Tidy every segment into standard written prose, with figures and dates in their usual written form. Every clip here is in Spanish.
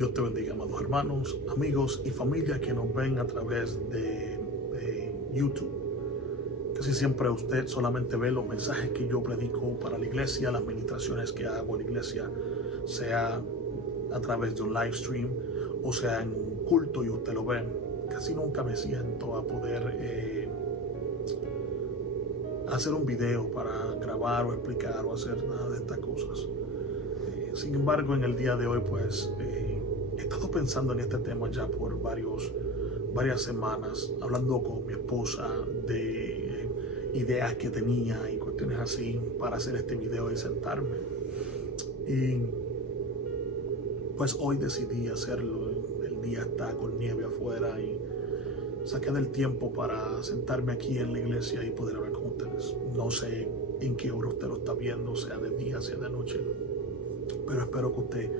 Dios te bendiga, amados hermanos, amigos y familia que nos ven a través de YouTube. Casi siempre usted solamente ve los mensajes que yo predico para la iglesia, las ministraciones que hago en la iglesia, sea a través de un live stream o sea en un culto y usted lo ve. Casi nunca me siento a poder hacer un video para grabar o explicar o hacer nada de estas cosas. Sin embargo, en el día de hoy pues he estado pensando en este tema ya por varias semanas, hablando con mi esposa de ideas que tenía y cuestiones así para hacer este video y sentarme. Y pues hoy decidí hacerlo. El día está con nieve afuera y saqué del tiempo para sentarme aquí en la iglesia y poder hablar con ustedes. No sé en qué hora usted lo está viendo, sea de día, sea de noche, pero espero que usted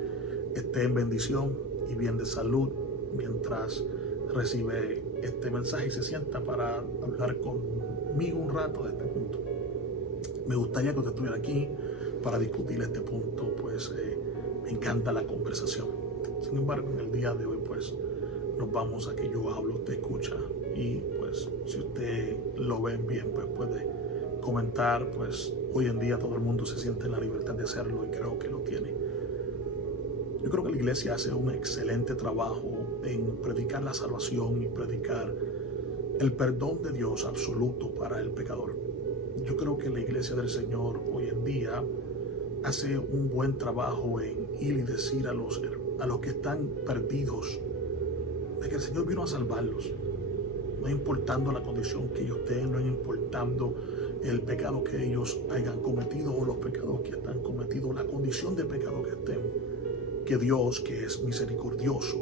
esté en bendición y bien de salud mientras recibe este mensaje y se sienta para hablar conmigo un rato de este punto. Me gustaría que usted estuviera aquí para discutir este punto, pues me encanta la conversación. Sin embargo, en el día de hoy pues nos vamos a que yo hablo, usted escucha, y pues si usted lo ven bien pues puede comentar. Pues hoy en día todo el mundo se siente en la libertad de hacerlo y creo que lo tiene. Yo creo que la iglesia hace un excelente trabajo en predicar la salvación y predicar el perdón de Dios absoluto para el pecador. Yo creo que la iglesia del Señor hoy en día hace un buen trabajo en ir y decir a los que están perdidos de que el Señor vino a salvarlos, no importando la condición que ellos tengan, no importando el pecado que ellos hayan cometido o los pecados que están cometidos, la condición de pecado que estén, que Dios, que es misericordioso,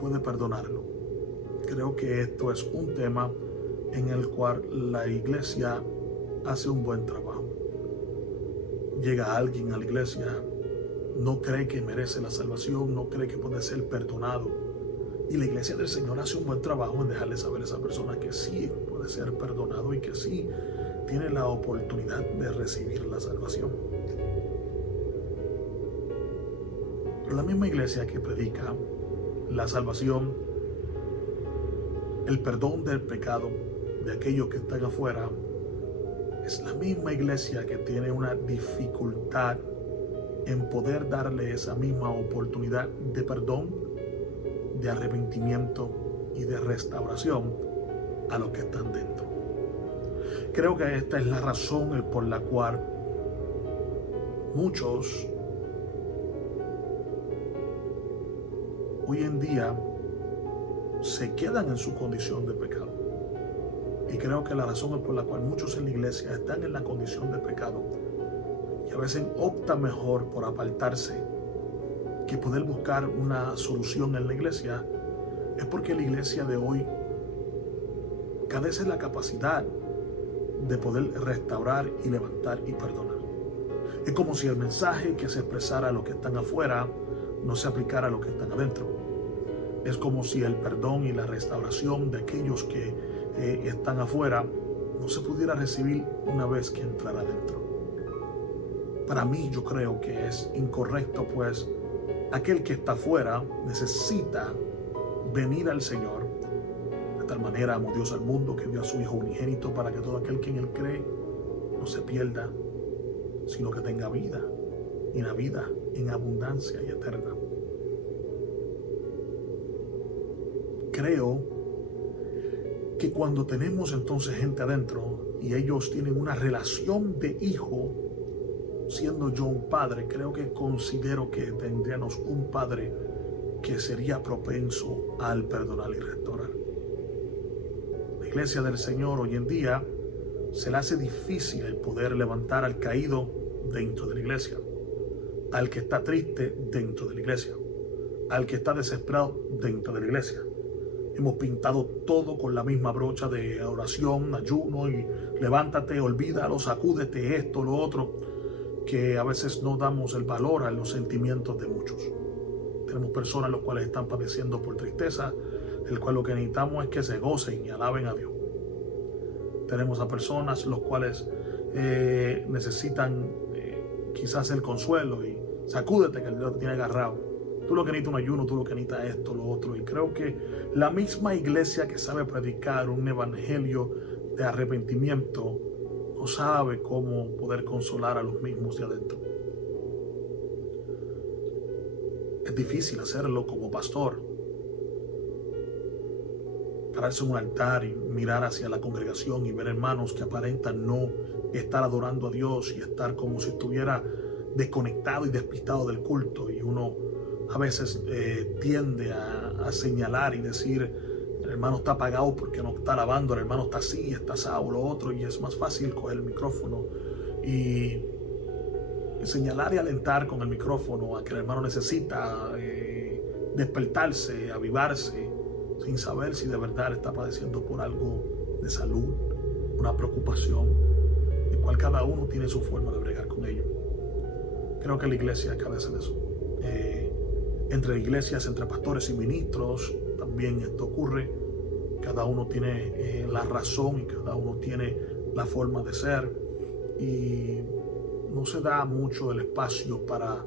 puede perdonarlo. Creo que esto es un tema en el cual la iglesia hace un buen trabajo. Llega alguien a la iglesia, no cree que merece la salvación, no cree que puede ser perdonado, y la iglesia del Señor hace un buen trabajo en dejarle saber a esa persona que sí puede ser perdonado y que sí tiene la oportunidad de recibir la salvación. Pero la misma iglesia que predica la salvación, el perdón del pecado de aquellos que están afuera, es la misma iglesia que tiene una dificultad en poder darle esa misma oportunidad de perdón, de arrepentimiento y de restauración a los que están dentro. Creo que esta es la razón por la cual muchos hoy en día se quedan en su condición de pecado. Y creo que la razón por la cual muchos en la iglesia están en la condición de pecado y a veces optan mejor por apartarse que poder buscar una solución en la iglesia, es porque la iglesia de hoy carece de la capacidad de poder restaurar y levantar y perdonar. Es como si el mensaje que se expresara a los que están afuera no se aplicara a los que están adentro. Es como si el perdón y la restauración de aquellos que están afuera no se pudiera recibir una vez que entrara adentro. Para mí, yo creo que es incorrecto, pues aquel que está afuera necesita venir al Señor. De tal manera amó Dios al mundo que dio a su Hijo unigénito para que todo aquel que en Él cree no se pierda, sino que tenga vida, y la vida en abundancia y eterna. Creo que cuando tenemos entonces gente adentro y ellos tienen una relación de hijo, siendo yo un padre, creo que considero que tendríamos un padre que sería propenso al perdonar y restaurar. La iglesia del Señor hoy en día se le hace difícil el poder levantar al caído dentro de la iglesia, al que está triste dentro de la iglesia, al que está desesperado dentro de la iglesia. Hemos pintado todo con la misma brocha de oración, ayuno y levántate, olvídalo, sacúdete esto, lo otro, que a veces no damos el valor a los sentimientos de muchos. Tenemos personas los cuales están padeciendo por tristeza, el cual lo que necesitamos es que se gocen y alaben a Dios. Tenemos a personas los cuales necesitan quizás el consuelo y Sacúdete que el Dios te tiene agarrado. Tú lo que necesitas un ayuno, tú lo que necesitas esto, lo otro. Y creo que la misma iglesia que sabe predicar un evangelio de arrepentimiento no sabe cómo poder consolar a los mismos de adentro. Es difícil hacerlo como pastor. Pararse en un altar y mirar hacia la congregación y ver hermanos que aparentan no estar adorando a Dios y estar como si estuviera desconectado y despistado del culto, y uno a veces tiende a señalar y decir: el hermano está apagado porque no está alabando, el hermano está así, está asado, lo otro, y es más fácil coger el micrófono y señalar y alentar con el micrófono a que el hermano necesita despertarse, avivarse, sin saber si de verdad está padeciendo por algo de salud, una preocupación, de cual cada uno tiene su forma de bregar con ello. Creo que la iglesia carece de eso. Entre iglesias, entre pastores y ministros, también esto ocurre. Cada uno tiene la razón y cada uno tiene la forma de ser. Y no se da mucho el espacio para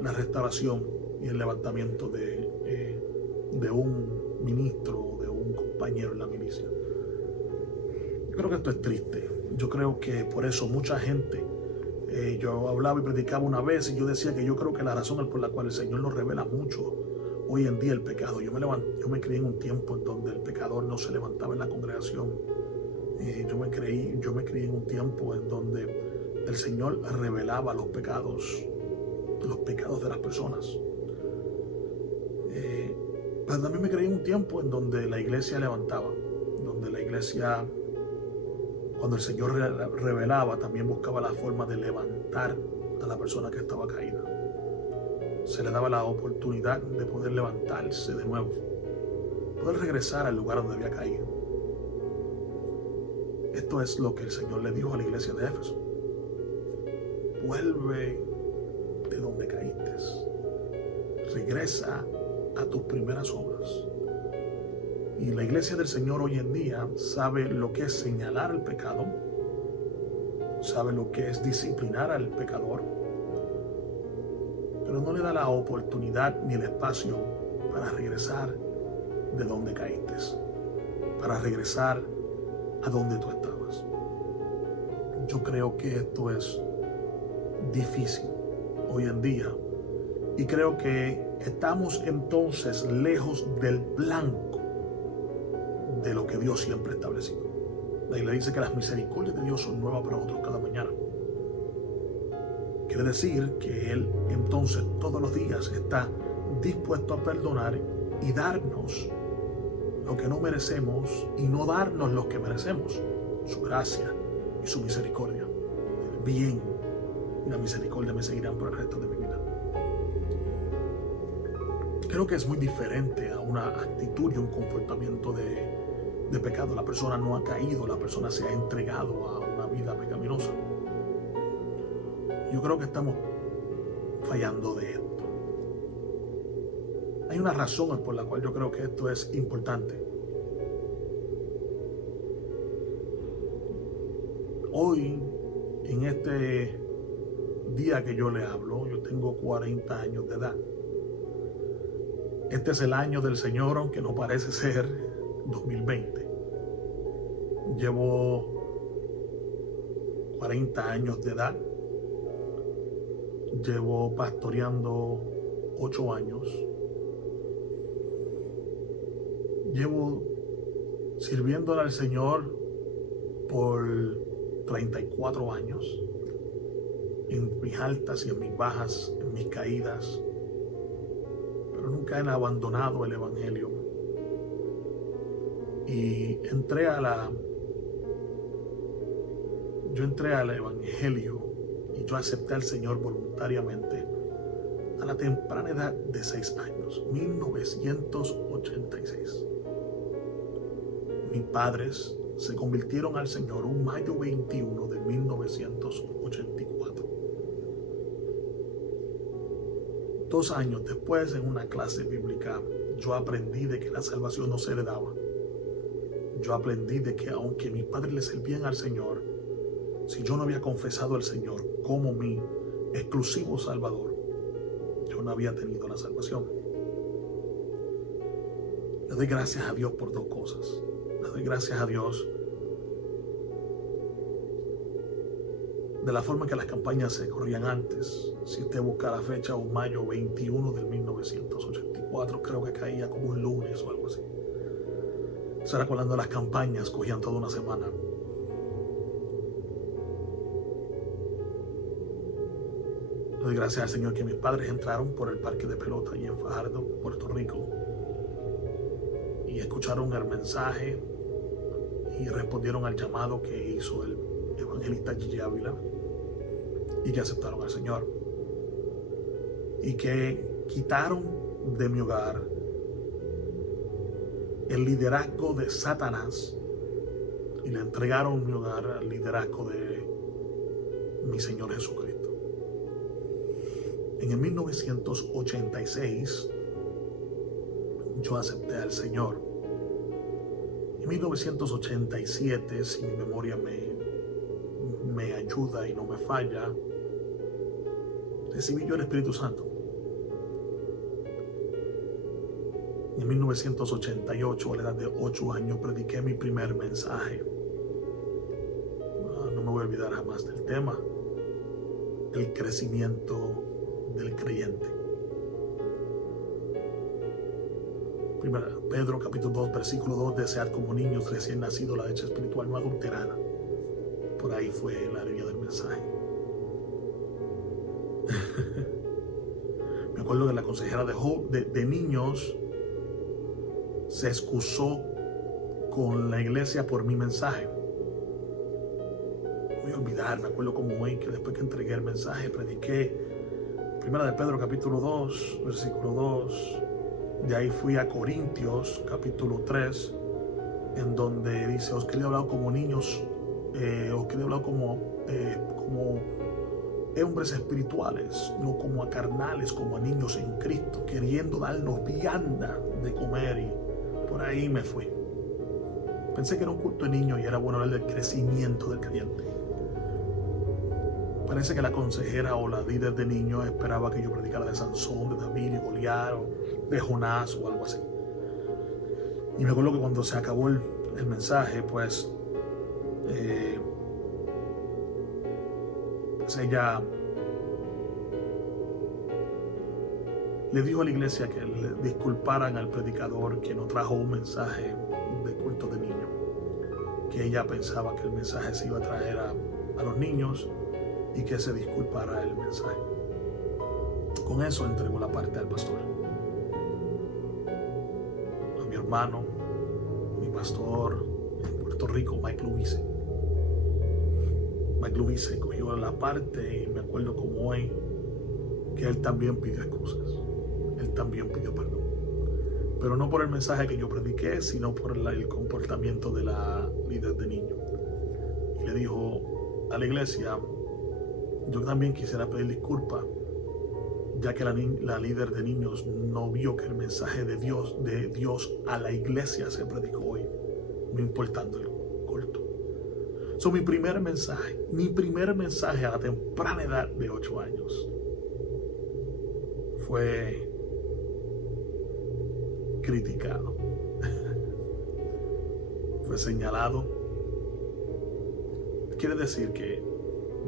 la restauración y el levantamiento de un ministro o de un compañero en la milicia. Yo creo que esto es triste. Yo creo que por eso mucha gente, yo hablaba y predicaba una vez y yo decía que yo creo que la razón por la cual el Señor nos revela mucho hoy en día el pecado. Yo me crié en un tiempo en donde el pecador no se levantaba en la congregación. Yo me crié en un tiempo en donde el Señor revelaba los pecados de las personas. Pero también me crié en un tiempo en donde la iglesia levantaba, donde la iglesia, cuando el Señor revelaba, también buscaba la forma de levantar a la persona que estaba caída. Se le daba la oportunidad de poder levantarse de nuevo, poder regresar al lugar donde había caído. Esto es lo que el Señor le dijo a la iglesia de Éfeso: vuelve de donde caíste, regresa a tus primeras obras. Y la iglesia del Señor hoy en día sabe lo que es señalar el pecado, sabe lo que es disciplinar al pecador, pero no le da la oportunidad ni el espacio para regresar de donde caíste, para regresar a donde tú estabas. Yo creo que esto es difícil hoy en día, y creo que estamos entonces lejos del blanco de lo que Dios siempre ha establecido. La Biblia dice que las misericordias de Dios son nuevas para nosotros cada mañana. Quiere decir que Él entonces todos los días está dispuesto a perdonar y darnos lo que no merecemos y no darnos lo que merecemos. Su gracia y su misericordia. El bien y la misericordia me seguirán por el resto de mi vida. Creo que es muy diferente a una actitud y un comportamiento de pecado. La persona no ha caído, la persona se ha entregado a una vida pecaminosa. Yo creo que estamos fallando de esto. Hay una razón por la cual yo creo que esto es importante. Hoy, en este día que yo le hablo, yo tengo 40 años de edad. Este es el año del Señor, aunque no parece ser 2020. Llevo 40 años de edad. Llevo pastoreando 8 años. Llevo sirviéndole al Señor por 34 años. En mis altas y en mis bajas, en mis caídas. Pero nunca he abandonado el Evangelio. Y entré al Evangelio y yo acepté al Señor voluntariamente a la temprana edad de 6 años, 1986. Mis padres se convirtieron al Señor un mayo 21 de 1984. 2 años después, en una clase bíblica, yo aprendí de que la salvación no se heredaba. Yo aprendí de que aunque mis padres le servían al Señor, si yo no había confesado al Señor como mi exclusivo Salvador, yo no había tenido la salvación. Le doy gracias a Dios por dos cosas. Le doy gracias a Dios de la forma que las campañas se corrían antes. Si usted busca la fecha, un mayo 21 del 1984, creo que caía como un lunes o algo así. Eso era cuando las campañas cogían toda una semana. Le doy gracias al Señor que mis padres entraron por el parque de pelota y en Fajardo, Puerto Rico, y escucharon el mensaje y respondieron al llamado que hizo el evangelista Gigi Ávila, y que aceptaron al Señor, y que quitaron de mi hogar el liderazgo de Satanás y le entregaron mi hogar al liderazgo de mi Señor Jesucristo. En el 1986 yo acepté al Señor. En 1987, si mi memoria me ayuda y no me falla, recibí yo el Espíritu Santo. En 1988, a la edad de 8 años, prediqué mi primer mensaje. No me voy a olvidar jamás del tema: el crecimiento del creyente. Primera Pedro capítulo 2 versículo 2: desead como niños recién nacidos la leche espiritual no adulterada. Por ahí fue la línea del mensaje. Me acuerdo que la consejera de niños se excusó con la iglesia por mi mensaje. No voy a olvidar, me acuerdo como hoy, que después que entregué el mensaje, prediqué Primera de Pedro capítulo 2 versículo 2. De ahí fui a Corintios capítulo 3, en donde dice: os quería hablar como niños, os quería hablar como hombres espirituales, no como a carnales, como a niños en Cristo, queriendo darnos vianda de comer. Y por ahí me fui. Pensé que era un culto de niños y era bueno hablar del crecimiento del creyente. Parece que la consejera o la líder de niños esperaba que yo predicara de Sansón, de David y Goliat, o de Jonás o algo así. Y me acuerdo que cuando se acabó el mensaje, pues ella le dijo a la iglesia que le disculparan al predicador que no trajo un mensaje de culto de niños, que ella pensaba que el mensaje se iba a traer a los niños y que se disculpara el mensaje. Con eso entregó la parte al pastor, a mi hermano, mi pastor en Puerto Rico, Mike Luise. Mike Luise cogió la parte, y me acuerdo como hoy que él también pidió excusas, él también pidió perdón, pero no por el mensaje que yo prediqué, sino por el comportamiento de la líder de niños. Y le dijo a la iglesia: yo también quisiera pedir disculpas, ya que la líder de niños no vio que el mensaje de Dios a la iglesia se predicó hoy, no importando el culto. Mi primer mensaje a la temprana edad de 8 años fue criticado, fue señalado. Quiere decir que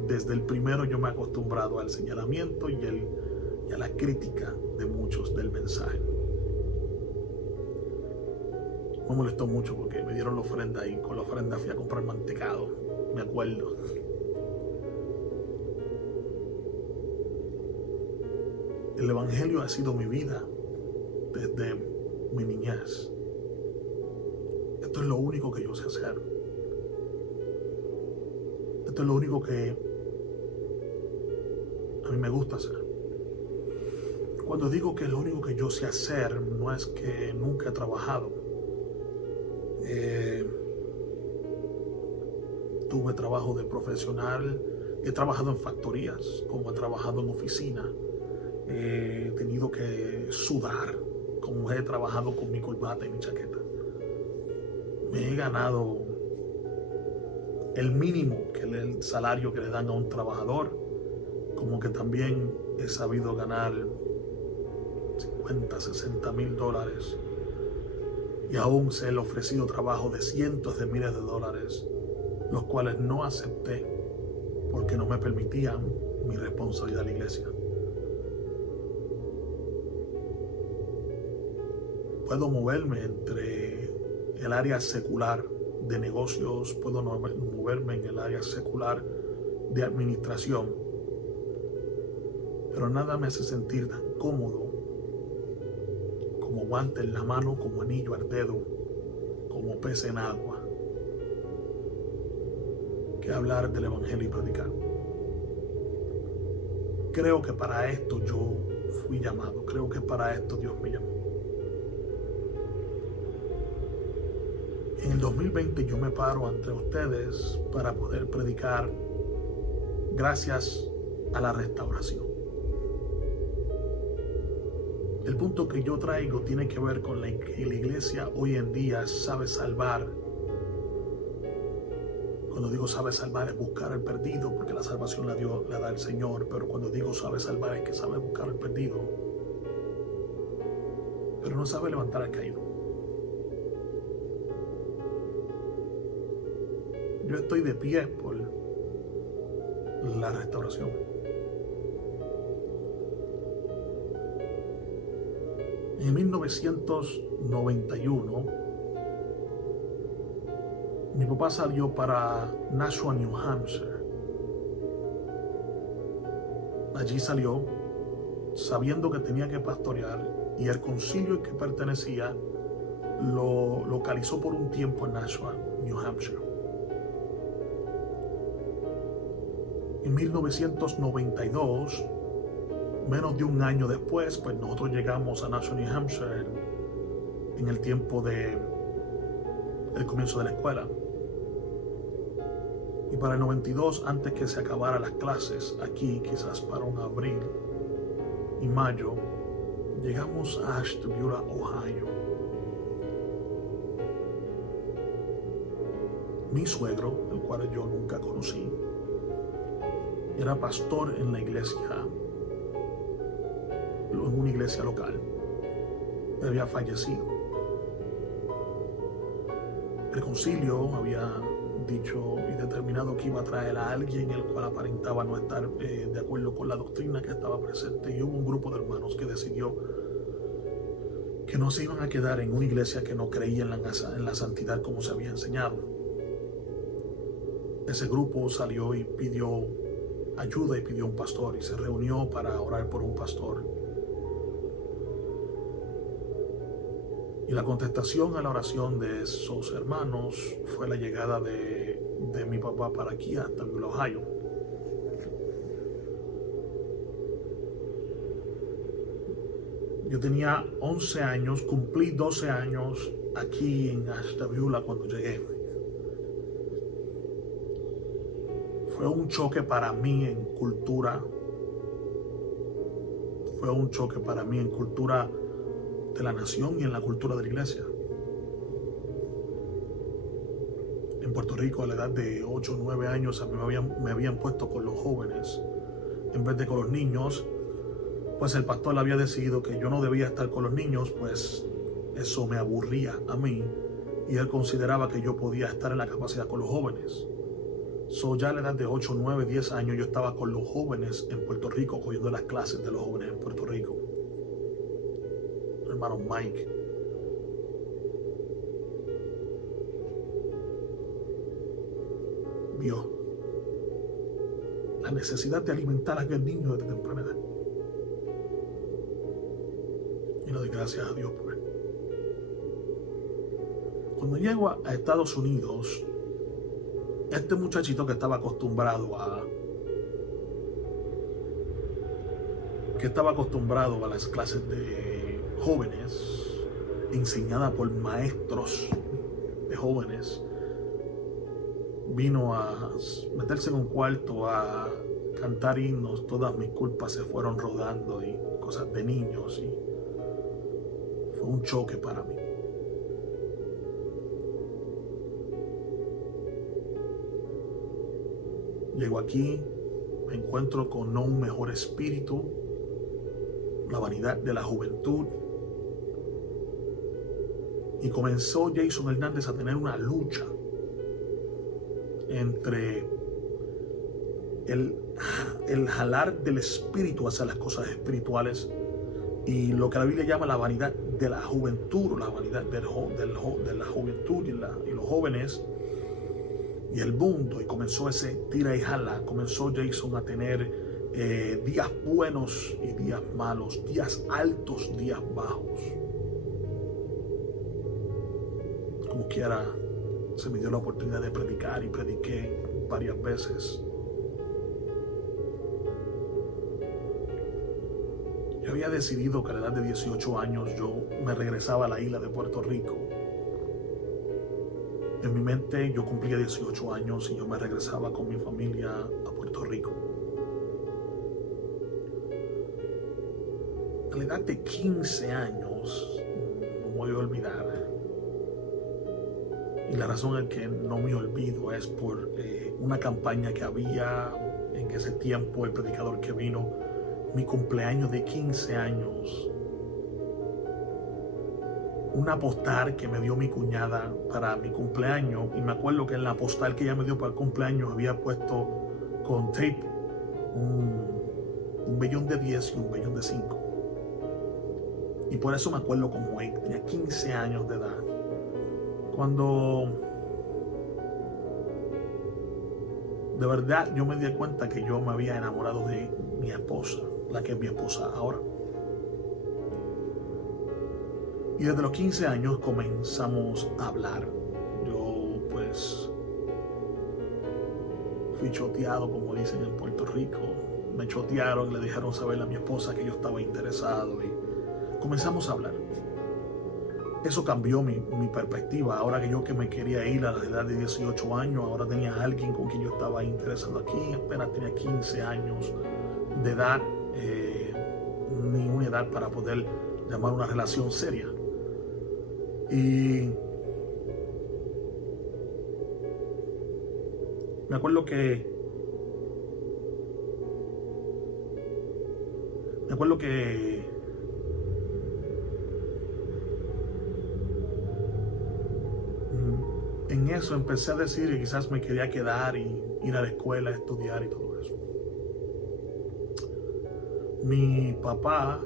desde el primero yo me he acostumbrado al señalamiento y a la crítica de muchos del mensaje. Me molestó mucho porque me dieron la ofrenda y con la ofrenda fui a comprar mantecado, me acuerdo. El evangelio ha sido mi vida desde mi niñez. Esto es lo único que yo sé hacer. Esto es lo único que a mí me gusta hacer. Cuando digo que es lo único que yo sé hacer, no es que nunca he trabajado. Tuve trabajo de profesional, he trabajado en factorías, como he trabajado en oficina. He tenido que sudar, como he trabajado con mi corbata y mi chaqueta. Me he ganado el mínimo, que es el salario que le dan a un trabajador, como que también he sabido ganar 50, 60 mil dólares, y aún se le ofrecido trabajo de cientos de miles de dólares, los cuales no acepté porque no me permitían mi responsabilidad a la iglesia. Puedo moverme entre el área secular de negocios, puedo moverme en el área secular de administración, pero nada me hace sentir tan cómodo como guante en la mano, como anillo al dedo, como pez en agua, que hablar del evangelio y predicar. Creo que para esto yo fui llamado, creo que para esto Dios me llamó. En el 2020 yo me paro ante ustedes para poder predicar gracias a la restauración. El punto que yo traigo tiene que ver con que la iglesia hoy en día sabe salvar. Cuando digo sabe salvar es buscar al perdido, porque la salvación la da el Señor, pero cuando digo sabe salvar es que sabe buscar al perdido, pero no sabe levantar al caído. Yo estoy de pie por la restauración. En 1991, mi papá salió para Nashua, New Hampshire. Allí salió sabiendo que tenía que pastorear, y el concilio al que pertenecía lo localizó por un tiempo en Nashua, New Hampshire. En 1992, menos de un año después, pues nosotros llegamos a Nashua, New Hampshire en el tiempo del comienzo de la escuela. Y para el 92, antes que se acabaran las clases aquí, quizás para un abril y mayo, llegamos a Ashtabula, Ohio. Mi suegro, el cual yo nunca conocí, era pastor en la iglesia, en una iglesia local. Había fallecido. El concilio había dicho y determinado que iba a traer a alguien el cual aparentaba no estar de acuerdo con la doctrina que estaba presente, y hubo un grupo de hermanos que decidió que no se iban a quedar en una iglesia que no creía en la santidad como se había enseñado. Ese grupo salió y pidió ayuda y pidió un pastor, y se reunió para orar por un pastor. Y la contestación a la oración de esos hermanos fue la llegada de mi papá para aquí, hasta Ohio. Yo tenía 11 años, cumplí 12 años aquí en Ashtabula cuando llegué. Fue un choque para mí en cultura. Fue un choque para mí en cultura de la nación y en la cultura de la iglesia. En Puerto Rico, a la edad de 8 o 9 años, me habían puesto con los jóvenes en vez de con los niños, pues el pastor había decidido que yo no debía estar con los niños, pues eso me aburría a mí, y él consideraba que yo podía estar en la capacidad con los jóvenes. Ya a la edad de 8, 9, 10 años yo estaba con los jóvenes en Puerto Rico, cogiendo las clases de los jóvenes en Puerto Rico. El hermano Mike. Vio la necesidad de alimentar a aquel niño desde temprana edad. Y le doy gracias a Dios por él. Cuando llego a Estados Unidos, este muchachito que estaba acostumbrado a las clases de jóvenes, enseñada por maestros de jóvenes, vino a meterse en un cuarto a cantar himnos. Todas mis culpas se fueron rodando y cosas de niños, y fue un choque para mí. Llego aquí, me encuentro con no un mejor espíritu, la vanidad de la juventud. Y comenzó Jason Hernández a tener una lucha entre el jalar del espíritu hacia las cosas espirituales y lo que la Biblia llama la vanidad de la juventud, o la vanidad de la juventud y los jóvenes y el mundo. Y comenzó ese tira y jala. Comenzó Jason a tener días buenos y días malos, días altos, días bajos. Como quiera, se me dio la oportunidad de predicar y prediqué varias veces. Yo había decidido que a la edad de 18 años yo me regresaba a la isla de Puerto Rico. En mi mente yo cumplía 18 años y yo me regresaba con mi familia a Puerto Rico. A la edad de 15 años, no me voy a olvidar, y la razón en que no me olvido es por una campaña que había en ese tiempo, el predicador que vino, mi cumpleaños de 15 años, una postal que me dio mi cuñada para mi cumpleaños, y me acuerdo que en la postal que ella me dio para el cumpleaños había puesto con tape un vellón de 10 y un vellón de 5, y por eso me acuerdo como hoy. Tenía 15 años de edad cuando de verdad yo me di cuenta que yo me había enamorado de mi esposa, la que es mi esposa ahora. Y desde los 15 años comenzamos a hablar. Yo pues fui choteado, como dicen en Puerto Rico. Me chotearon, le dejaron saber a mi esposa que yo estaba interesado y comenzamos a hablar. Eso cambió mi perspectiva. Ahora que me quería ir a la edad de 18 años, ahora tenía a alguien con quien yo estaba interesado aquí. Apenas tenía 15 años de edad, ni una edad para poder llamar una relación seria. Y me acuerdo que en eso empecé a decir que quizás me quería quedar y ir a la escuela, a estudiar y todo eso. Mi papá,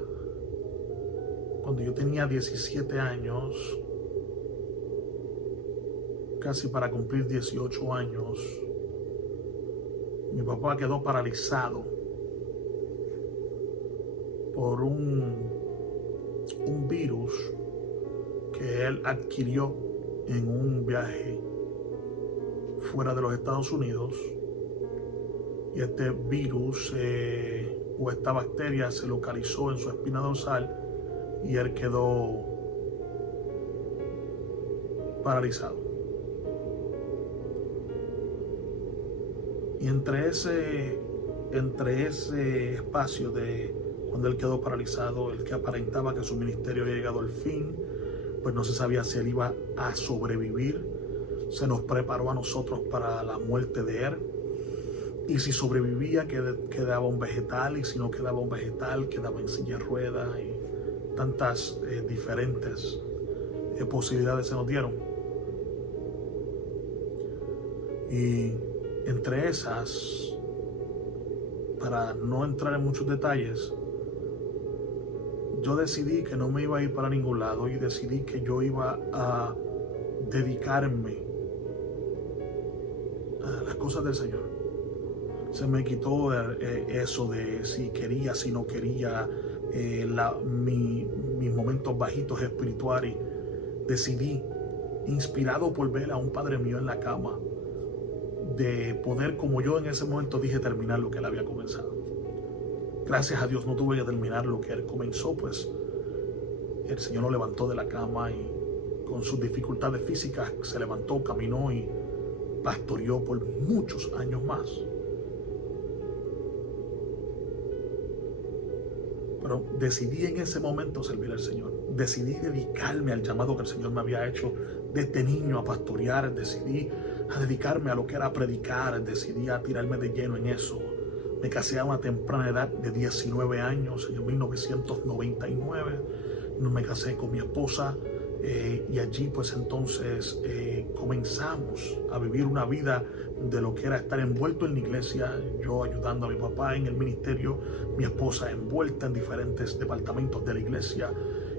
cuando yo tenía 17 años, casi para cumplir 18 años, mi papá quedó paralizado por un virus que él adquirió en un viaje fuera de los Estados Unidos, y este virus o esta bacteria se localizó en su espina dorsal y él quedó paralizado. Y entre ese espacio de cuando él quedó paralizado, el que aparentaba que su ministerio había llegado al fin, pues no se sabía si él iba a sobrevivir. Se nos preparó a nosotros para la muerte de él, y si sobrevivía quedaba un vegetal, y si no quedaba un vegetal quedaba en silla de ruedas, y tantas diferentes posibilidades se nos dieron. Y entre esas, para no entrar en muchos detalles, yo decidí que no me iba a ir para ningún lado, y decidí que yo iba a dedicarme a las cosas del Señor. Se me quitó eso de si quería, si no quería, mis momentos bajitos espirituales. Decidí, inspirado por ver a un padre mío en la cama, de poder, como yo en ese momento dije, terminar lo que él había comenzado. Gracias a Dios no tuve que terminar lo que él comenzó, pues el Señor lo levantó de la cama y con sus dificultades físicas se levantó, caminó y pastoreó por muchos años más. Pero decidí en ese momento servir al Señor. Decidí dedicarme al llamado que el Señor me había hecho desde niño a pastorear. Decidí a dedicarme a lo que era predicar. Decidí a tirarme de lleno en eso, Me casé a una temprana edad de 19 años, en 1999. Me casé con mi esposa y allí pues entonces comenzamos a vivir una vida de lo que era estar envuelto en la iglesia, yo ayudando a mi papá en el ministerio, mi esposa envuelta en diferentes departamentos de la iglesia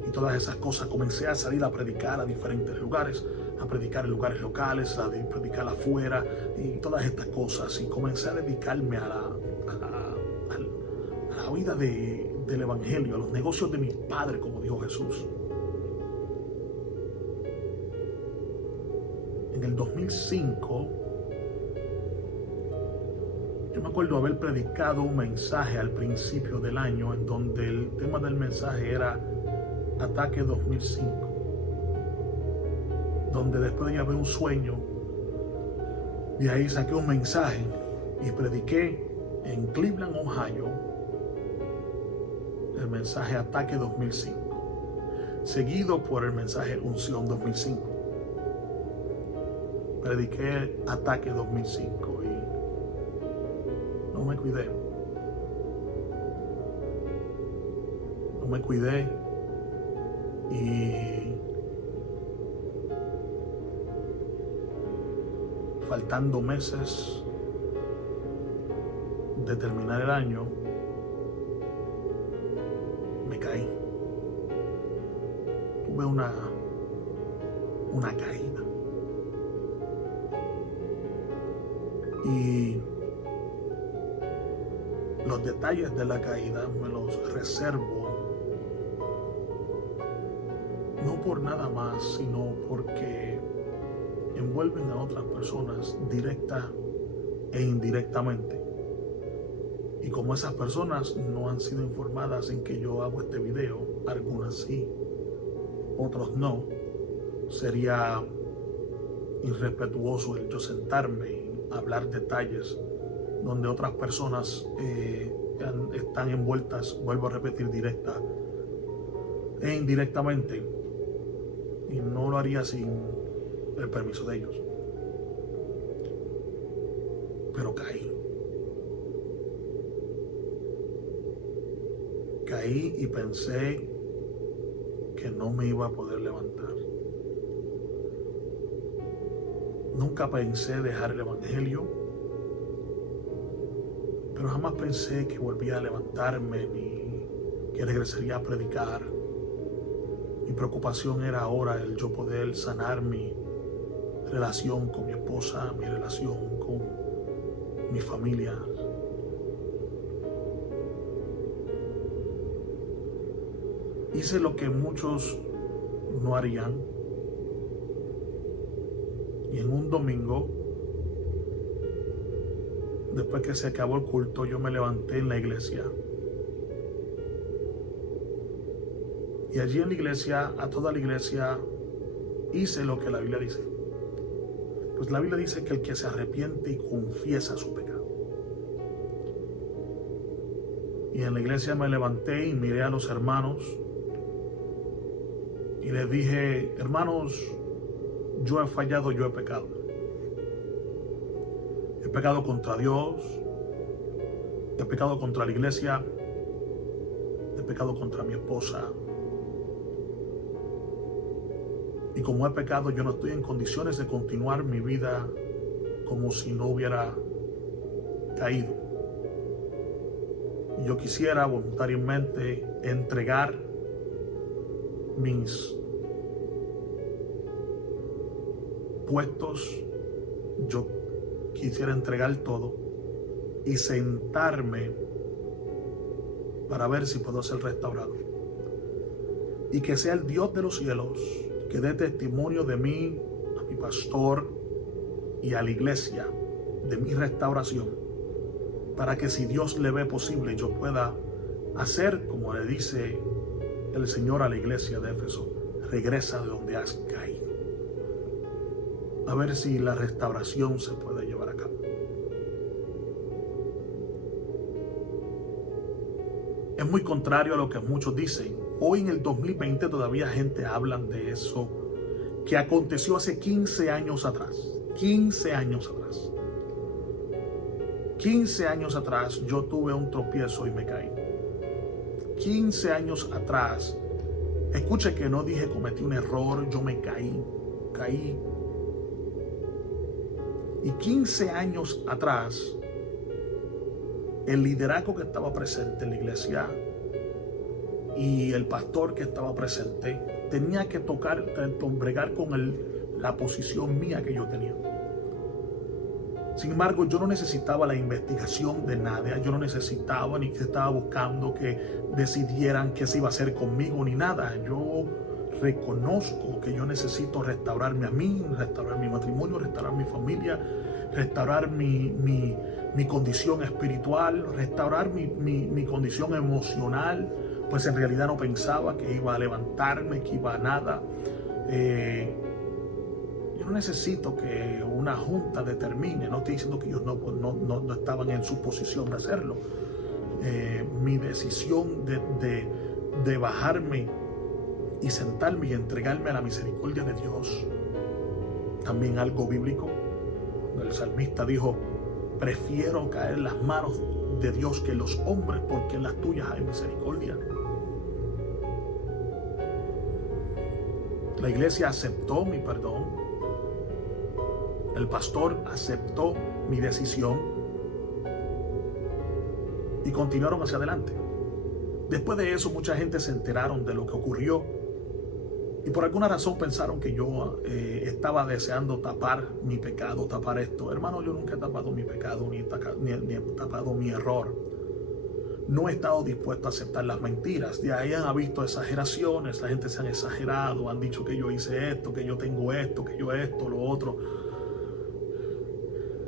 y todas esas cosas. Comencé a salir a predicar a diferentes lugares, a predicar en lugares locales, a predicar afuera y todas estas cosas, y comencé a dedicarme a la vida del evangelio, a los negocios de mi padre, como dijo Jesús. En el 2005, yo me acuerdo haber predicado un mensaje al principio del año en donde el tema del mensaje era Ataque 2005, donde después de haber un sueño, de ahí saqué un mensaje y prediqué en Cleveland, Ohio, el mensaje Ataque 2005, seguido por el mensaje Unción 2005. Prediqué Ataque 2005 y no me cuidé. No me cuidé y faltando meses de terminar el año, me caí. Tuve una caída. Y los detalles de la caída me los reservo, no por nada más, sino porque envuelven a otras personas directa e indirectamente. Y como esas personas no han sido informadas en que yo hago este video, algunas sí, otros no, sería irrespetuoso el yo sentarme y hablar detalles donde otras personas están envueltas, vuelvo a repetir, directa e indirectamente, y no lo haría sin el permiso de ellos. Pero caí y pensé que no me iba a poder levantar. Nunca pensé dejar el evangelio, pero jamás pensé que volvía a levantarme ni que regresaría a predicar. Mi preocupación era ahora el yo poder sanar mi relación con mi esposa, mi relación con mi familia. Hice lo que muchos no harían. Y en un domingo, después que se acabó el culto, yo me levanté en la iglesia. Y allí en la iglesia, a toda la iglesia, hice lo que la Biblia dice. Pues la Biblia dice que el que se arrepiente y confiesa su pecado. Y en la iglesia me levanté y miré a los hermanos y les dije: hermanos, yo he fallado, yo he pecado. He pecado contra Dios, he pecado contra la iglesia, he pecado contra mi esposa. Y como he pecado, yo no estoy en condiciones de continuar mi vida como si no hubiera caído. Y yo quisiera voluntariamente entregar mis puestos, yo quisiera entregar todo y sentarme para ver si puedo ser restaurado. Y que sea el Dios de los cielos que dé testimonio de mí, a mi pastor y a la iglesia, de mi restauración, para que si Dios le ve posible, yo pueda hacer como le dice el Señor a la iglesia de Éfeso: regresa de donde has caído. A ver si la restauración se puede llevar a cabo. Es muy contrario a lo que muchos dicen. Hoy en el 2020 todavía gente habla de eso que aconteció hace 15 años atrás. 15 años atrás. 15 años atrás yo tuve un tropiezo y me caí. 15 años atrás, escuche que no dije cometí un error, yo me caí. Y 15 años atrás, el liderazgo que estaba presente en la iglesia y el pastor que estaba presente tenía que bregar con la posición mía que yo tenía. Sin embargo, yo no necesitaba la investigación de nadie, yo no necesitaba ni que estaba buscando que decidieran qué se iba a hacer conmigo ni nada. Yo reconozco que yo necesito restaurarme a mí, restaurar mi matrimonio, restaurar mi familia, restaurar mi condición espiritual, restaurar mi condición emocional, pues en realidad no pensaba que iba a levantarme, que iba a nada. Yo no necesito que una junta determine, no estoy diciendo que ellos no estaban en su posición de hacerlo. Mi decisión de bajarme y sentarme y entregarme a la misericordia de Dios, también algo bíblico. El salmista dijo: prefiero caer en las manos de Dios que en los hombres, porque en las tuyas hay misericordia. La iglesia aceptó mi perdón. El pastor aceptó mi decisión y continuaron hacia adelante. Después de eso, mucha gente se enteraron de lo que ocurrió y por alguna razón pensaron que yo estaba deseando tapar mi pecado, tapar esto. Hermano, yo nunca he tapado mi pecado ni he tapado mi error. No he estado dispuesto a aceptar las mentiras. De ahí han visto exageraciones, la gente se han exagerado, han dicho que yo hice esto, que yo tengo esto, que yo esto, lo otro.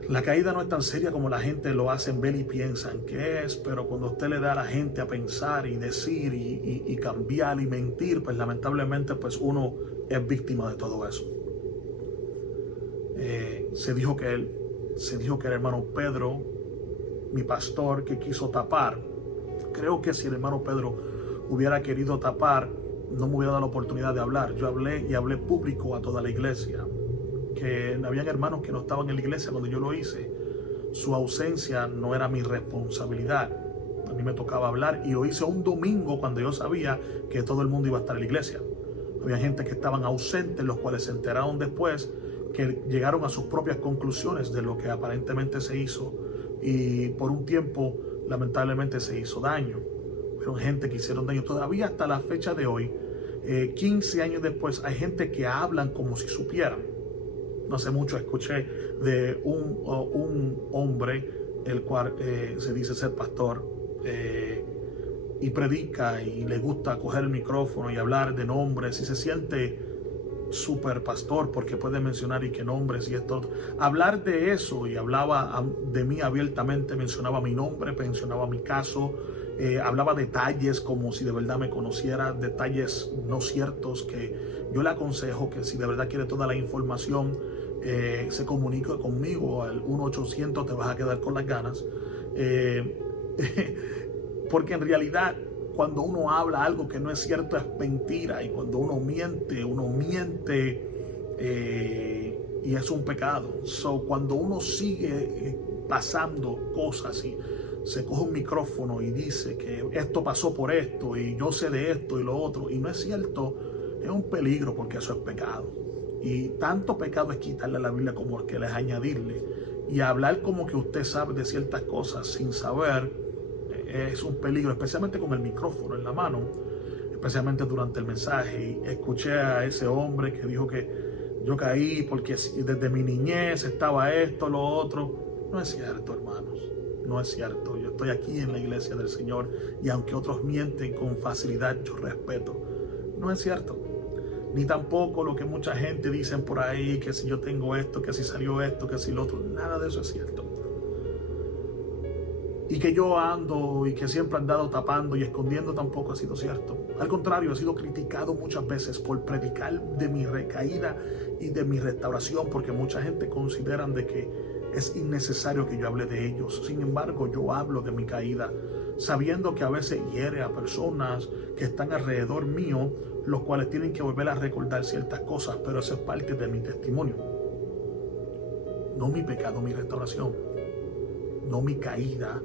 La caída no es tan seria como la gente lo hacen ver y piensan que es, pero cuando usted le da a la gente a pensar y decir y cambiar y mentir, pues lamentablemente pues uno es víctima de todo eso. Se dijo que el hermano Pedro, mi pastor, que quiso tapar. Creo que si el hermano Pedro hubiera querido tapar, no me hubiera dado la oportunidad de hablar. Yo hablé público a toda la iglesia. Que habían hermanos que no estaban en la iglesia cuando yo lo hice. Su ausencia no era mi responsabilidad. A mí me tocaba hablar y lo hice un domingo cuando yo sabía que todo el mundo iba a estar en la iglesia. Había gente que estaban ausentes, los cuales se enteraron después, que llegaron a sus propias conclusiones de lo que aparentemente se hizo y por un tiempo lamentablemente se hizo daño. Fueron gente que hicieron daño. Todavía hasta la fecha de hoy, 15 años después, hay gente que hablan como si supieran. No hace mucho escuché de un hombre, el cual se dice ser pastor, y predica y le gusta coger el micrófono y hablar de nombres y se siente super pastor porque puede mencionar y qué nombres y esto. Hablar de eso y hablaba de mí abiertamente, mencionaba mi nombre, mencionaba mi caso, hablaba detalles como si de verdad me conociera, detalles no ciertos que yo le aconsejo que si de verdad quiere toda la información, se comunica conmigo al 1-800, te vas a quedar con las ganas. Porque en realidad cuando uno habla algo que no es cierto es mentira, y cuando uno miente y es un pecado. Cuando uno sigue pasando cosas y se coge un micrófono y dice que esto pasó por esto y yo sé de esto y lo otro y no es cierto, es un peligro porque eso es pecado. Y tanto pecado es quitarle a la Biblia como que es añadirle. Y hablar como que usted sabe de ciertas cosas sin saber es un peligro, especialmente con el micrófono en la mano, especialmente durante el mensaje. Y escuché a ese hombre que dijo que yo caí porque desde mi niñez estaba esto, lo otro. No es cierto, hermanos. No es cierto. Yo estoy aquí en la iglesia del Señor y aunque otros mienten con facilidad, yo respeto. No es cierto. Ni tampoco lo que mucha gente dicen por ahí, que si yo tengo esto, que si salió esto, que si lo otro. Nada de eso es cierto. Y que yo ando y que siempre he andado tapando y escondiendo tampoco ha sido cierto. Al contrario, he sido criticado muchas veces por predicar de mi recaída y de mi restauración, porque mucha gente considera de que es innecesario que yo hable de ellos. Sin embargo, yo hablo de mi caída, sabiendo que a veces hiere a personas que están alrededor mío, los cuales tienen que volver a recordar ciertas cosas, pero eso es parte de mi testimonio. No mi pecado, mi restauración. no mi caída,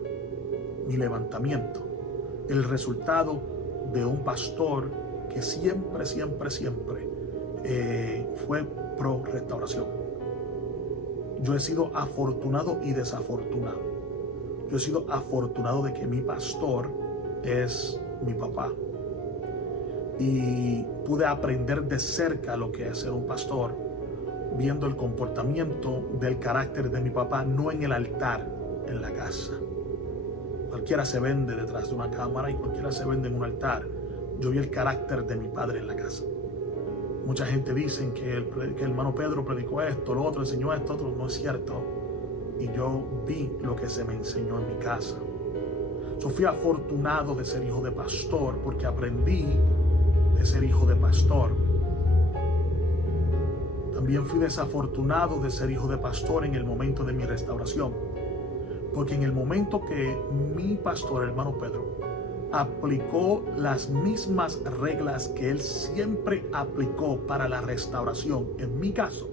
mi levantamiento. El resultado de un pastor que siempre fue pro restauración. Yo he sido afortunado y desafortunado. Yo he sido afortunado de que mi pastor es mi papá. Y pude aprender de cerca lo que es ser un pastor, viendo el comportamiento del carácter de mi papá, no en el altar, en la casa. Cualquiera se vende detrás de una cámara y cualquiera se vende en un altar. Yo vi el carácter de mi padre en la casa. Mucha gente dice que el hermano Pedro predicó esto, lo otro, enseñó esto, otro. No es cierto. Y yo vi lo que se me enseñó en mi casa. Yo fui afortunado de ser hijo de pastor porque aprendí de ser hijo de pastor. También fui desafortunado de ser hijo de pastor en el momento de mi restauración. Porque en el momento que mi pastor, el hermano Pedro, aplicó las mismas reglas que él siempre aplicó para la restauración, en mi caso,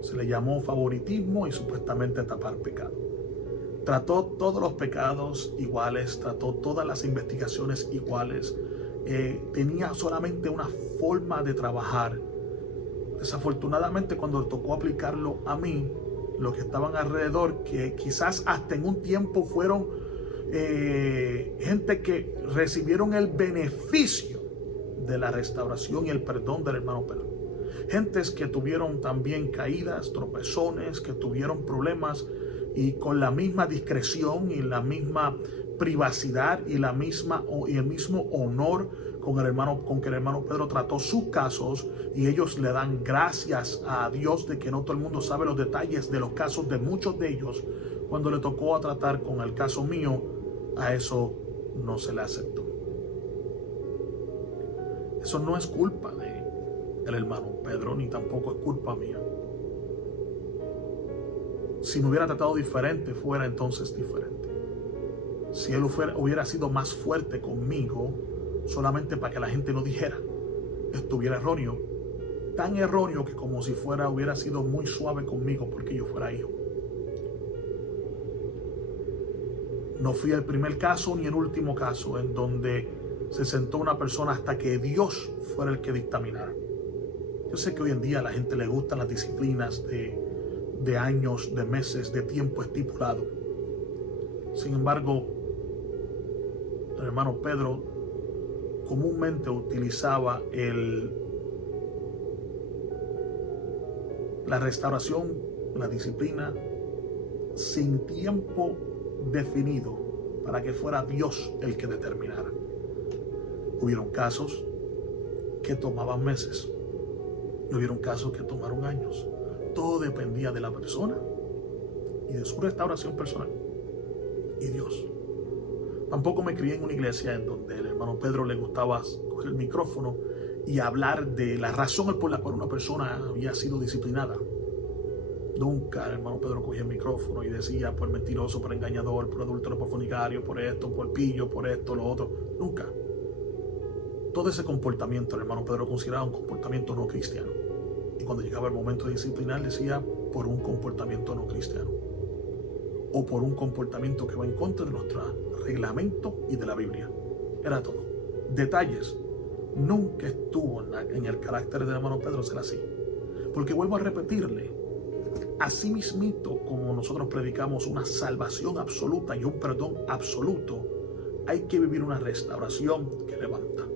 se le llamó favoritismo y supuestamente tapar pecado. Trató todos los pecados iguales, trató todas las investigaciones iguales. Tenía solamente una forma de trabajar. Desafortunadamente, cuando tocó aplicarlo a mí, los que estaban alrededor, que quizás hasta en un tiempo fueron gente que recibieron el beneficio de la restauración y el perdón del hermano Pedro. Gentes que tuvieron también caídas, tropezones, que tuvieron problemas, y con la misma discreción y la misma privacidad y el mismo honor con que el hermano Pedro trató sus casos, y ellos le dan gracias a Dios de que no todo el mundo sabe los detalles de los casos de muchos de ellos. Cuando le tocó a tratar con el caso mío, a eso no se le aceptó. Eso no es culpa del hermano Pedro, ni tampoco es culpa mía. Si me hubiera tratado diferente, fuera entonces diferente. Si él hubiera sido más fuerte conmigo, solamente para que la gente no dijera, estuviera erróneo, tan erróneo que como si hubiera sido muy suave conmigo porque yo fuera hijo. No fui el primer caso ni el último caso en donde se sentó una persona hasta que Dios fuera el que dictaminara. Yo sé que hoy en día a la gente le gustan las disciplinas de años, de meses, de tiempo estipulado. Sin embargo, el hermano Pedro comúnmente utilizaba la restauración, la disciplina, sin tiempo definido, para que fuera Dios el que determinara. Hubieron casos que tomaban meses, y hubieron casos que tomaron años. Todo dependía de la persona y de su restauración personal y Dios. Tampoco me crié en una iglesia en donde el hermano Pedro le gustaba coger el micrófono y hablar de la razón por la cual una persona había sido disciplinada. Nunca el hermano Pedro cogía el micrófono y decía por mentiroso, por engañador, por adúltero, por fornicario, por esto, por pillo, por esto, lo otro. Nunca. Todo ese comportamiento el hermano Pedro consideraba un comportamiento no cristiano. Y cuando llegaba el momento de disciplinar, decía por un comportamiento no cristiano, o por un comportamiento que va en contra de nuestro reglamento y de la Biblia. Era todo. Detalles. Nunca estuvo en el carácter del hermano Pedro ser así. Porque vuelvo a repetirle, así mismito como nosotros predicamos una salvación absoluta y un perdón absoluto, hay que vivir una restauración que levanta.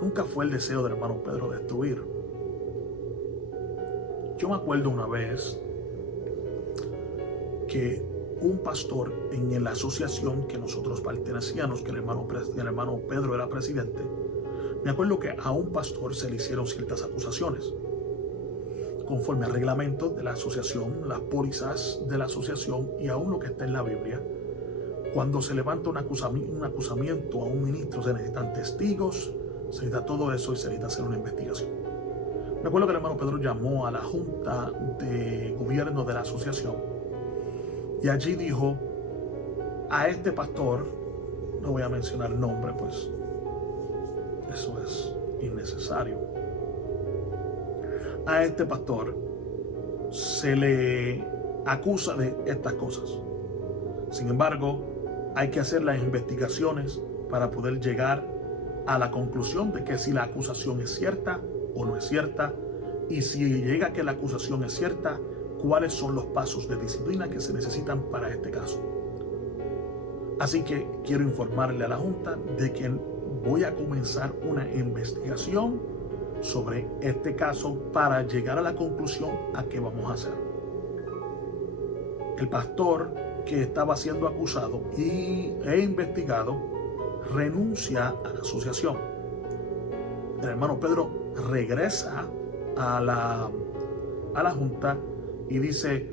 Nunca fue el deseo del hermano Pedro destruir. Yo me acuerdo una vez que un pastor en la asociación que nosotros pertenecíamos, que el hermano Pedro era presidente, me acuerdo que a un pastor se le hicieron ciertas acusaciones. Conforme al reglamento de la asociación, las pólizas de la asociación y aún lo que está en la Biblia, cuando se levanta un acusamiento a un ministro, se necesitan testigos, se necesita todo eso y se necesita hacer una investigación. Me acuerdo que el hermano Pedro llamó a la junta de gobierno de la asociación y allí dijo a este pastor, no voy a mencionar el nombre, pues eso es innecesario. A este pastor se le acusa de estas cosas. Sin embargo, hay que hacer las investigaciones para poder llegar a la conclusión de que si la acusación es cierta o no es cierta, y si llega a que la acusación es cierta, cuáles son los pasos de disciplina que se necesitan para este caso. Así que quiero informarle a la Junta de que voy a comenzar una investigación sobre este caso para llegar a la conclusión a qué vamos a hacer. El pastor que estaba siendo acusado e investigado renuncia a la asociación. El hermano Pedro regresa a la Junta y dice: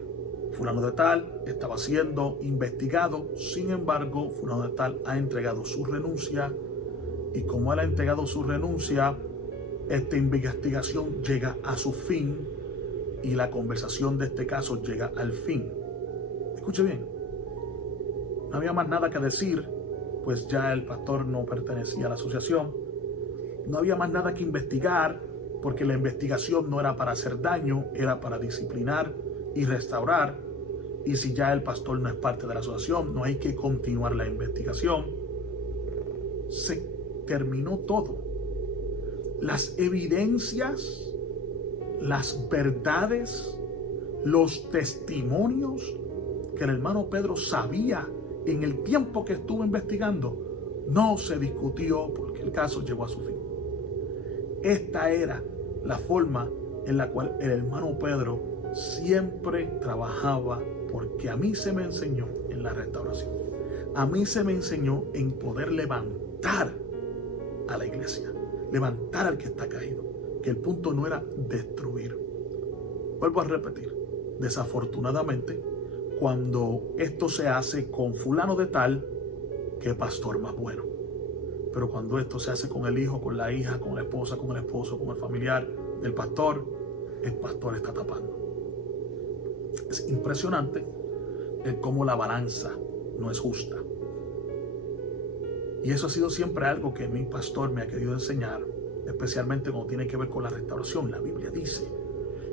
fulano de tal estaba siendo investigado, sin embargo, fulano de tal ha entregado su renuncia, y como él ha entregado su renuncia, esta investigación llega a su fin y la conversación de este caso llega al fin. Escuche bien, no había más nada que decir, pues ya el pastor no pertenecía a la asociación. No había más nada que investigar, porque la investigación no era para hacer daño, era para disciplinar y restaurar. Y si ya el pastor no es parte de la asociación, no hay que continuar la investigación. Se terminó todo. Las evidencias, las verdades, los testimonios que el hermano Pedro sabía en el tiempo que estuvo investigando, no se discutió porque el caso llegó a su fin. Esta era la forma en la cual el hermano Pedro siempre trabajaba, porque a mí se me enseñó en la restauración. A mí se me enseñó en poder levantar a la iglesia, levantar al que está caído, que el punto no era destruir. Vuelvo a repetir, desafortunadamente, cuando esto se hace con fulano de tal, qué pastor más bueno. Pero cuando esto se hace con el hijo, con la hija, con la esposa, con el esposo, con el familiar del pastor, el pastor está tapando. Es impresionante cómo la balanza no es justa. Y eso ha sido siempre algo que mi pastor me ha querido enseñar, especialmente cuando tiene que ver con la restauración. La Biblia dice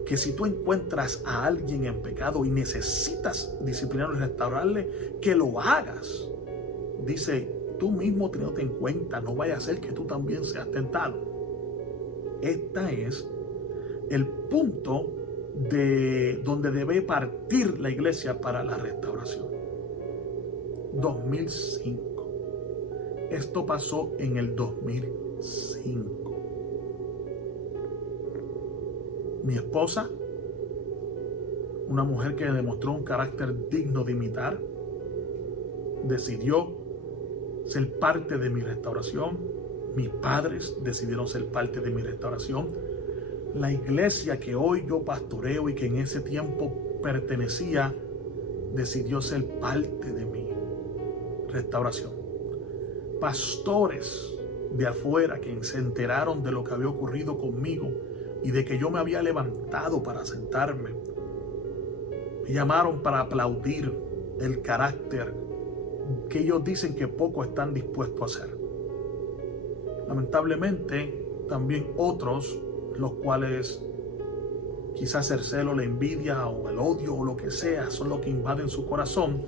que si tú encuentras a alguien en pecado y necesitas disciplinarlo y restaurarle, que lo hagas. Dice: tú mismo teniéndote en cuenta, no vaya a ser que tú también seas tentado. Este es el punto de donde debe partir la iglesia para la restauración. 2005. Esto pasó en el 2005. Mi esposa, una mujer que demostró un carácter digno de imitar, decidió ser parte de mi restauración. Mis padres decidieron ser parte de mi restauración. La iglesia que hoy yo pastoreo y que en ese tiempo pertenecía, decidió ser parte de mi restauración. Pastores de afuera que se enteraron de lo que había ocurrido conmigo y de que yo me había levantado para sentarme, me llamaron para aplaudir el carácter que ellos dicen que poco están dispuestos a hacer. Lamentablemente, también otros, los cuales quizás el celo, la envidia o el odio o lo que sea, son lo que invaden su corazón,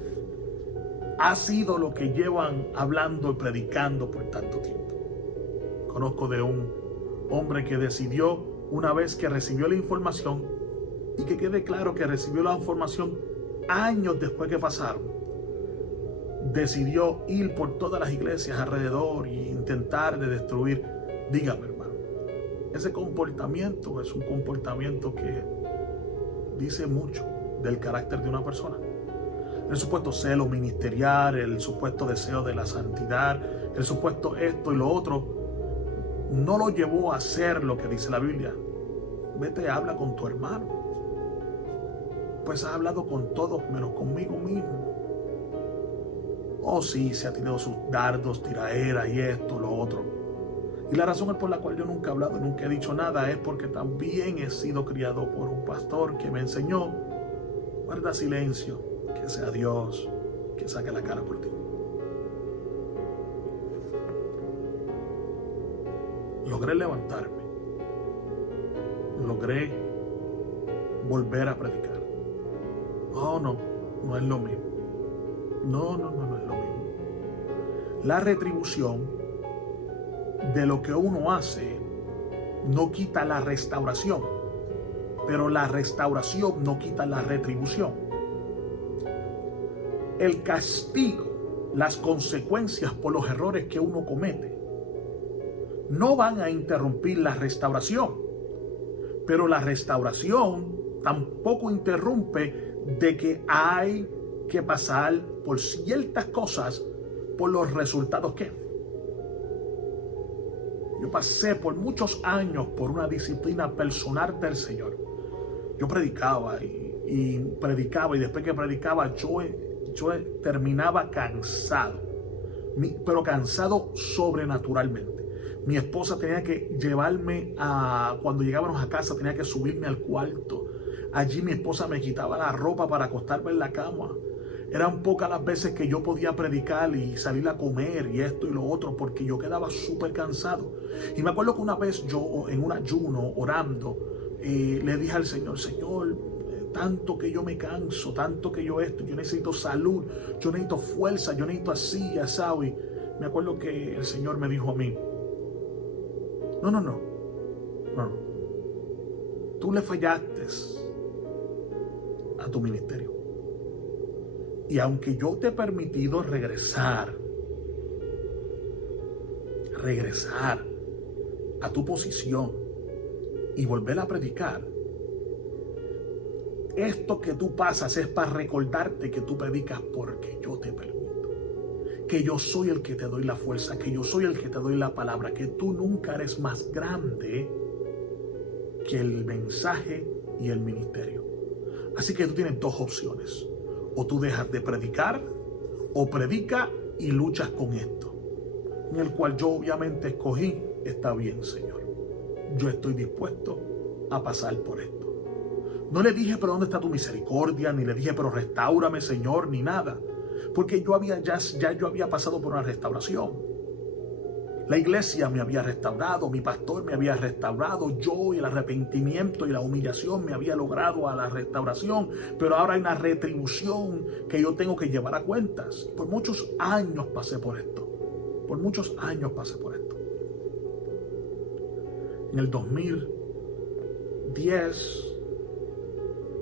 ha sido lo que llevan hablando y predicando por tanto tiempo. Conozco de un hombre que decidió, una vez que recibió la información, y que quede claro que recibió la información años después que pasaron, decidió ir por todas las iglesias alrededor e intentar de destruir. Dígame, hermano, ese comportamiento es un comportamiento que dice mucho del carácter de una persona. El supuesto celo ministerial, el supuesto deseo de la santidad, el supuesto esto y lo otro, no lo llevó a hacer lo que dice la Biblia. Vete, habla con tu hermano. Pues ha hablado con todos menos conmigo mismo. Oh sí, se ha tirado sus dardos, tiraera y esto, lo otro. Y la razón por la cual yo nunca he hablado, nunca he dicho nada, es porque también he sido criado por un pastor que me enseñó: guarda silencio, que sea Dios que saque la cara por ti. Logré levantarme, logré volver a predicar. Oh, no, no es lo mismo. No, no, no, no es lo mismo. La retribución de lo que uno hace no quita la restauración, pero la restauración no quita la retribución. El castigo, las consecuencias por los errores que uno comete, no van a interrumpir la restauración, pero la restauración tampoco interrumpe de que hay que pasar por ciertas cosas por los resultados que. Yo pasé por muchos años por una disciplina personal del Señor. Yo predicaba y predicaba, y después que predicaba yo terminaba cansado, pero cansado sobrenaturalmente. Mi esposa tenía que llevarme cuando llegábamos a casa, tenía que subirme al cuarto. Allí mi esposa me quitaba la ropa para acostarme en la cama. Eran pocas las veces que yo podía predicar y salir a comer y esto y lo otro, porque yo quedaba súper cansado. Y me acuerdo que una vez yo, en un ayuno, orando, le dije al Señor: Señor, tanto que yo me canso, tanto que yo necesito salud, yo necesito fuerza, yo necesito así, asado. Y me acuerdo que el Señor me dijo a mí: no. Tú le fallaste a tu ministerio. Y aunque yo te he permitido regresar a tu posición y volver a predicar, esto que tú pasas es para recordarte que tú predicas porque yo te permito, que yo soy el que te doy la fuerza, que yo soy el que te doy la palabra, que tú nunca eres más grande que el mensaje y el ministerio. Así que tú tienes dos opciones: o tú dejas de predicar, o predica y luchas con esto, en el cual yo obviamente escogí: está bien, Señor, yo estoy dispuesto a pasar por esto. No le dije: pero ¿dónde está tu misericordia? Ni le dije: pero restáurame, Señor, ni nada, porque yo había pasado por una restauración. La iglesia me había restaurado, mi pastor me había restaurado, yo, y el arrepentimiento y la humillación me había logrado a la restauración, pero ahora hay una retribución que yo tengo que llevar a cuentas. Por muchos años pasé por esto, En el 2010,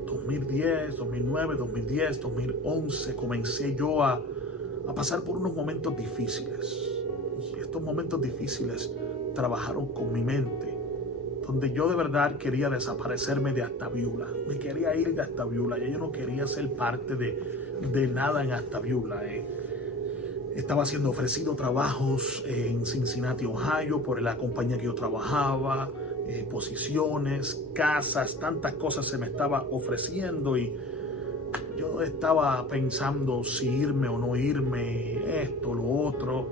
2009, 2010, 2011 comencé yo a pasar por unos momentos difíciles. Y estos momentos difíciles trabajaron con mi mente, donde yo de verdad quería desaparecerme de Ashtabula. Me quería ir de Ashtabula. Yo no quería ser parte de nada en Ashtabula. Estaba siendo ofrecido trabajos en Cincinnati, Ohio, por la compañía que yo trabajaba, posiciones, casas, tantas cosas se me estaba ofreciendo, y yo estaba pensando si irme o no irme, esto, lo otro,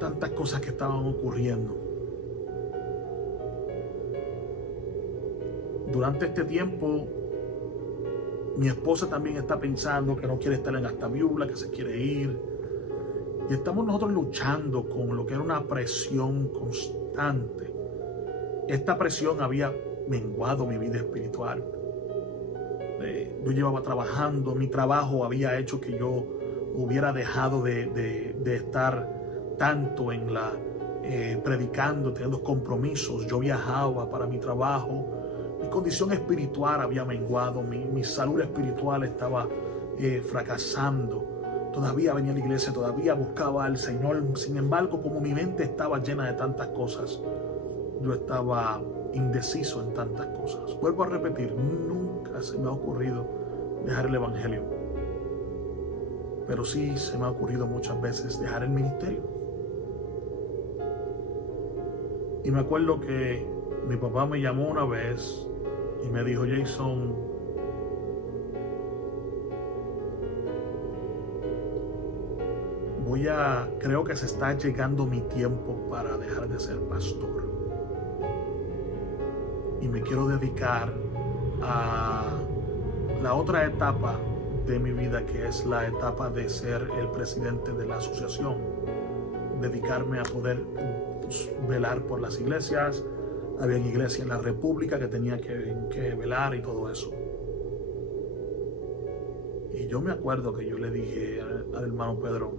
tantas cosas que estaban ocurriendo. Durante este tiempo, mi esposa también está pensando que no quiere estar en Ashtabula, que se quiere ir. Y estamos nosotros luchando con lo que era una presión constante. Esta presión había menguado mi vida espiritual. Yo llevaba trabajando, mi trabajo había hecho que yo hubiera dejado de estar tanto predicando, teniendo compromisos. Yo viajaba para mi trabajo. Mi condición espiritual había menguado, mi salud espiritual estaba fracasando. Todavía venía a la iglesia, todavía buscaba al Señor. Sin embargo, como mi mente estaba llena de tantas cosas, yo estaba indeciso en tantas cosas. Vuelvo a repetir, nunca se me ha ocurrido dejar el evangelio, pero sí se me ha ocurrido muchas veces dejar el ministerio. Y me acuerdo que mi papá me llamó una vez y me dijo: Jason, creo que se está llegando mi tiempo para dejar de ser pastor. Y me quiero dedicar a la otra etapa de mi vida, que es la etapa de ser el presidente de la asociación. Dedicarme a poder velar por las iglesias. Había iglesia en la República que tenía que velar y todo eso. Y yo me acuerdo que yo le dije al hermano Pedro,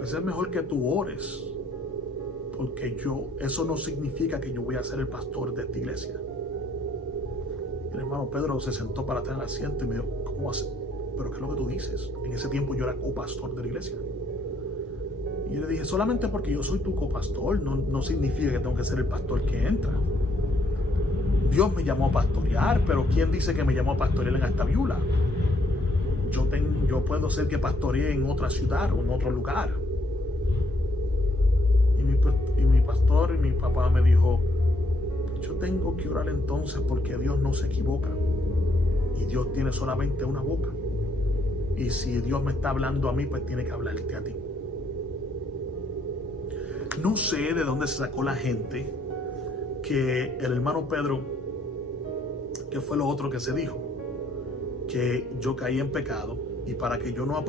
es mejor que tú ores, porque eso no significa que yo voy a ser el pastor de esta iglesia. Y el hermano Pedro se sentó para tener asiento y me dijo, ¿cómo hace? ¿Pero qué es lo que tú dices? En ese tiempo yo era copastor de la iglesia. Y yo le dije, solamente porque yo soy tu copastor no significa que tengo que ser el pastor que entra. Dios me llamó a pastorear, pero ¿quién dice que me llamó a pastorear en Astaviula? Yo puedo ser que pastoree en otra ciudad o en otro lugar. Y mi pastor y mi papá me dijo, yo tengo que orar entonces porque Dios no se equivoca. Y Dios tiene solamente una boca. Y si Dios me está hablando a mí, pues tiene que hablarte a ti. No sé de dónde se sacó la gente que el hermano Pedro, que fue lo otro que se dijo, que yo caí en pecado y para que yo no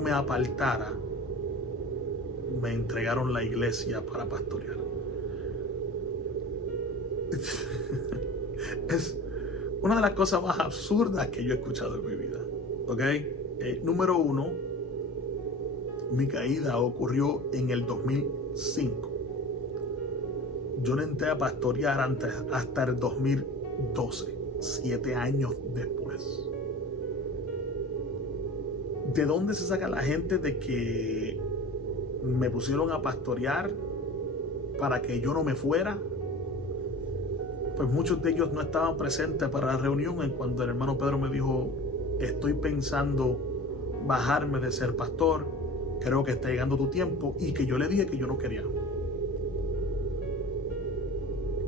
me apartara, me entregaron la iglesia para pastorear. Es una de las cosas más absurdas que yo he escuchado en mi vida. ¿Ok? Número uno, mi caída ocurrió en el 2005. Yo no entré a pastorear hasta el 2012, 7 años después. ¿De dónde se saca la gente de que me pusieron a pastorear para que yo no me fuera? Pues muchos de ellos no estaban presentes para la reunión en cuando el hermano Pedro me dijo, estoy pensando bajarme de ser pastor, creo que está llegando tu tiempo, y que yo le dije que yo no quería.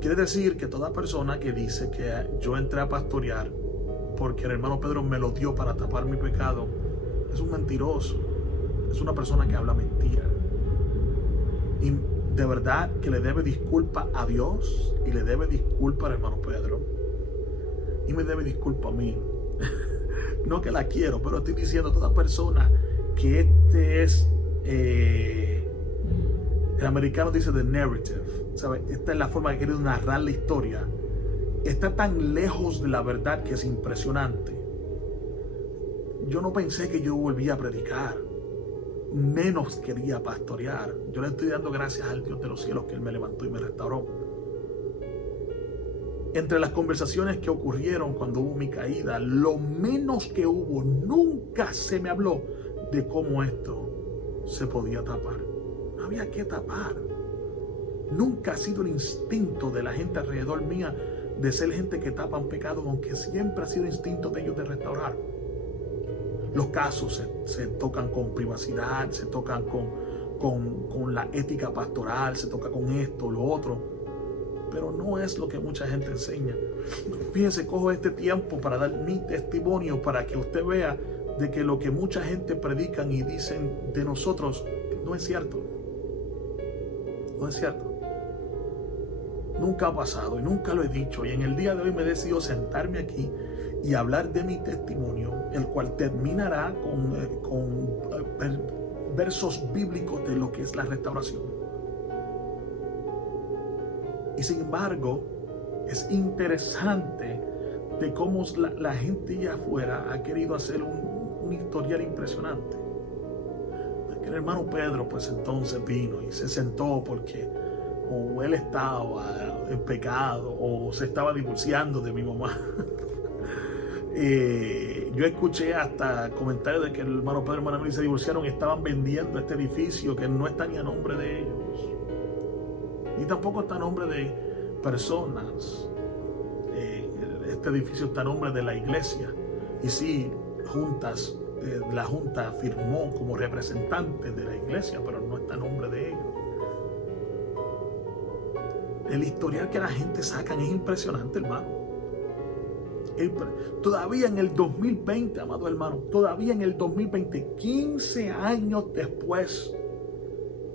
Quiere decir que toda persona que dice que yo entré a pastorear porque el hermano Pedro me lo dio para tapar mi pecado, es un mentiroso, es una persona que habla mentira. Y de verdad que le debe disculpa a Dios y le debe disculpa al hermano Pedro y me debe disculpa a mí. No que la quiero, pero estoy diciendo a toda persona que este es el americano dice the narrative, ¿sabe? Esta es la forma que quiere narrar la historia. Está tan lejos de la verdad que es impresionante. Yo no pensé que yo volvía a predicar, menos quería pastorear. Yo le estoy dando gracias al Dios de los cielos que Él me levantó y me restauró. Entre las conversaciones que ocurrieron cuando hubo mi caída, lo menos que hubo, nunca se me habló de cómo esto se podía tapar. No había que tapar. Nunca ha sido el instinto de la gente alrededor mía de ser gente que tapan pecados, aunque siempre ha sido el instinto de ellos de restaurar. Los casos se tocan con privacidad, se tocan con la ética pastoral, se toca con esto, lo otro, pero no es lo que mucha gente enseña. Fíjense, cojo este tiempo para dar mi testimonio para que usted vea de que lo que mucha gente predican y dicen de nosotros no es cierto. No es cierto. Nunca ha pasado y nunca lo he dicho, y en el día de hoy me he decidido sentarme aquí y hablar de mi testimonio, el cual terminará con versos bíblicos de lo que es la restauración. Y sin embargo, es interesante de cómo la gente allá afuera ha querido hacer un historial impresionante. El hermano Pedro pues entonces vino y se sentó porque o él estaba en pecado o se estaba divorciando de mi mamá. Yo escuché hasta comentarios de que el hermano Pedro y la hermana Mary se divorciaron y estaban vendiendo este edificio que no está ni a nombre de ellos, ni tampoco está a nombre de personas. Este edificio está a nombre de la iglesia, y sí, la junta firmó como representante de la iglesia, pero no está a nombre de ellos. El historial que la gente sacan es impresionante, hermano. Todavía en el 2020, amado hermano, todavía en el 2020, 15 años después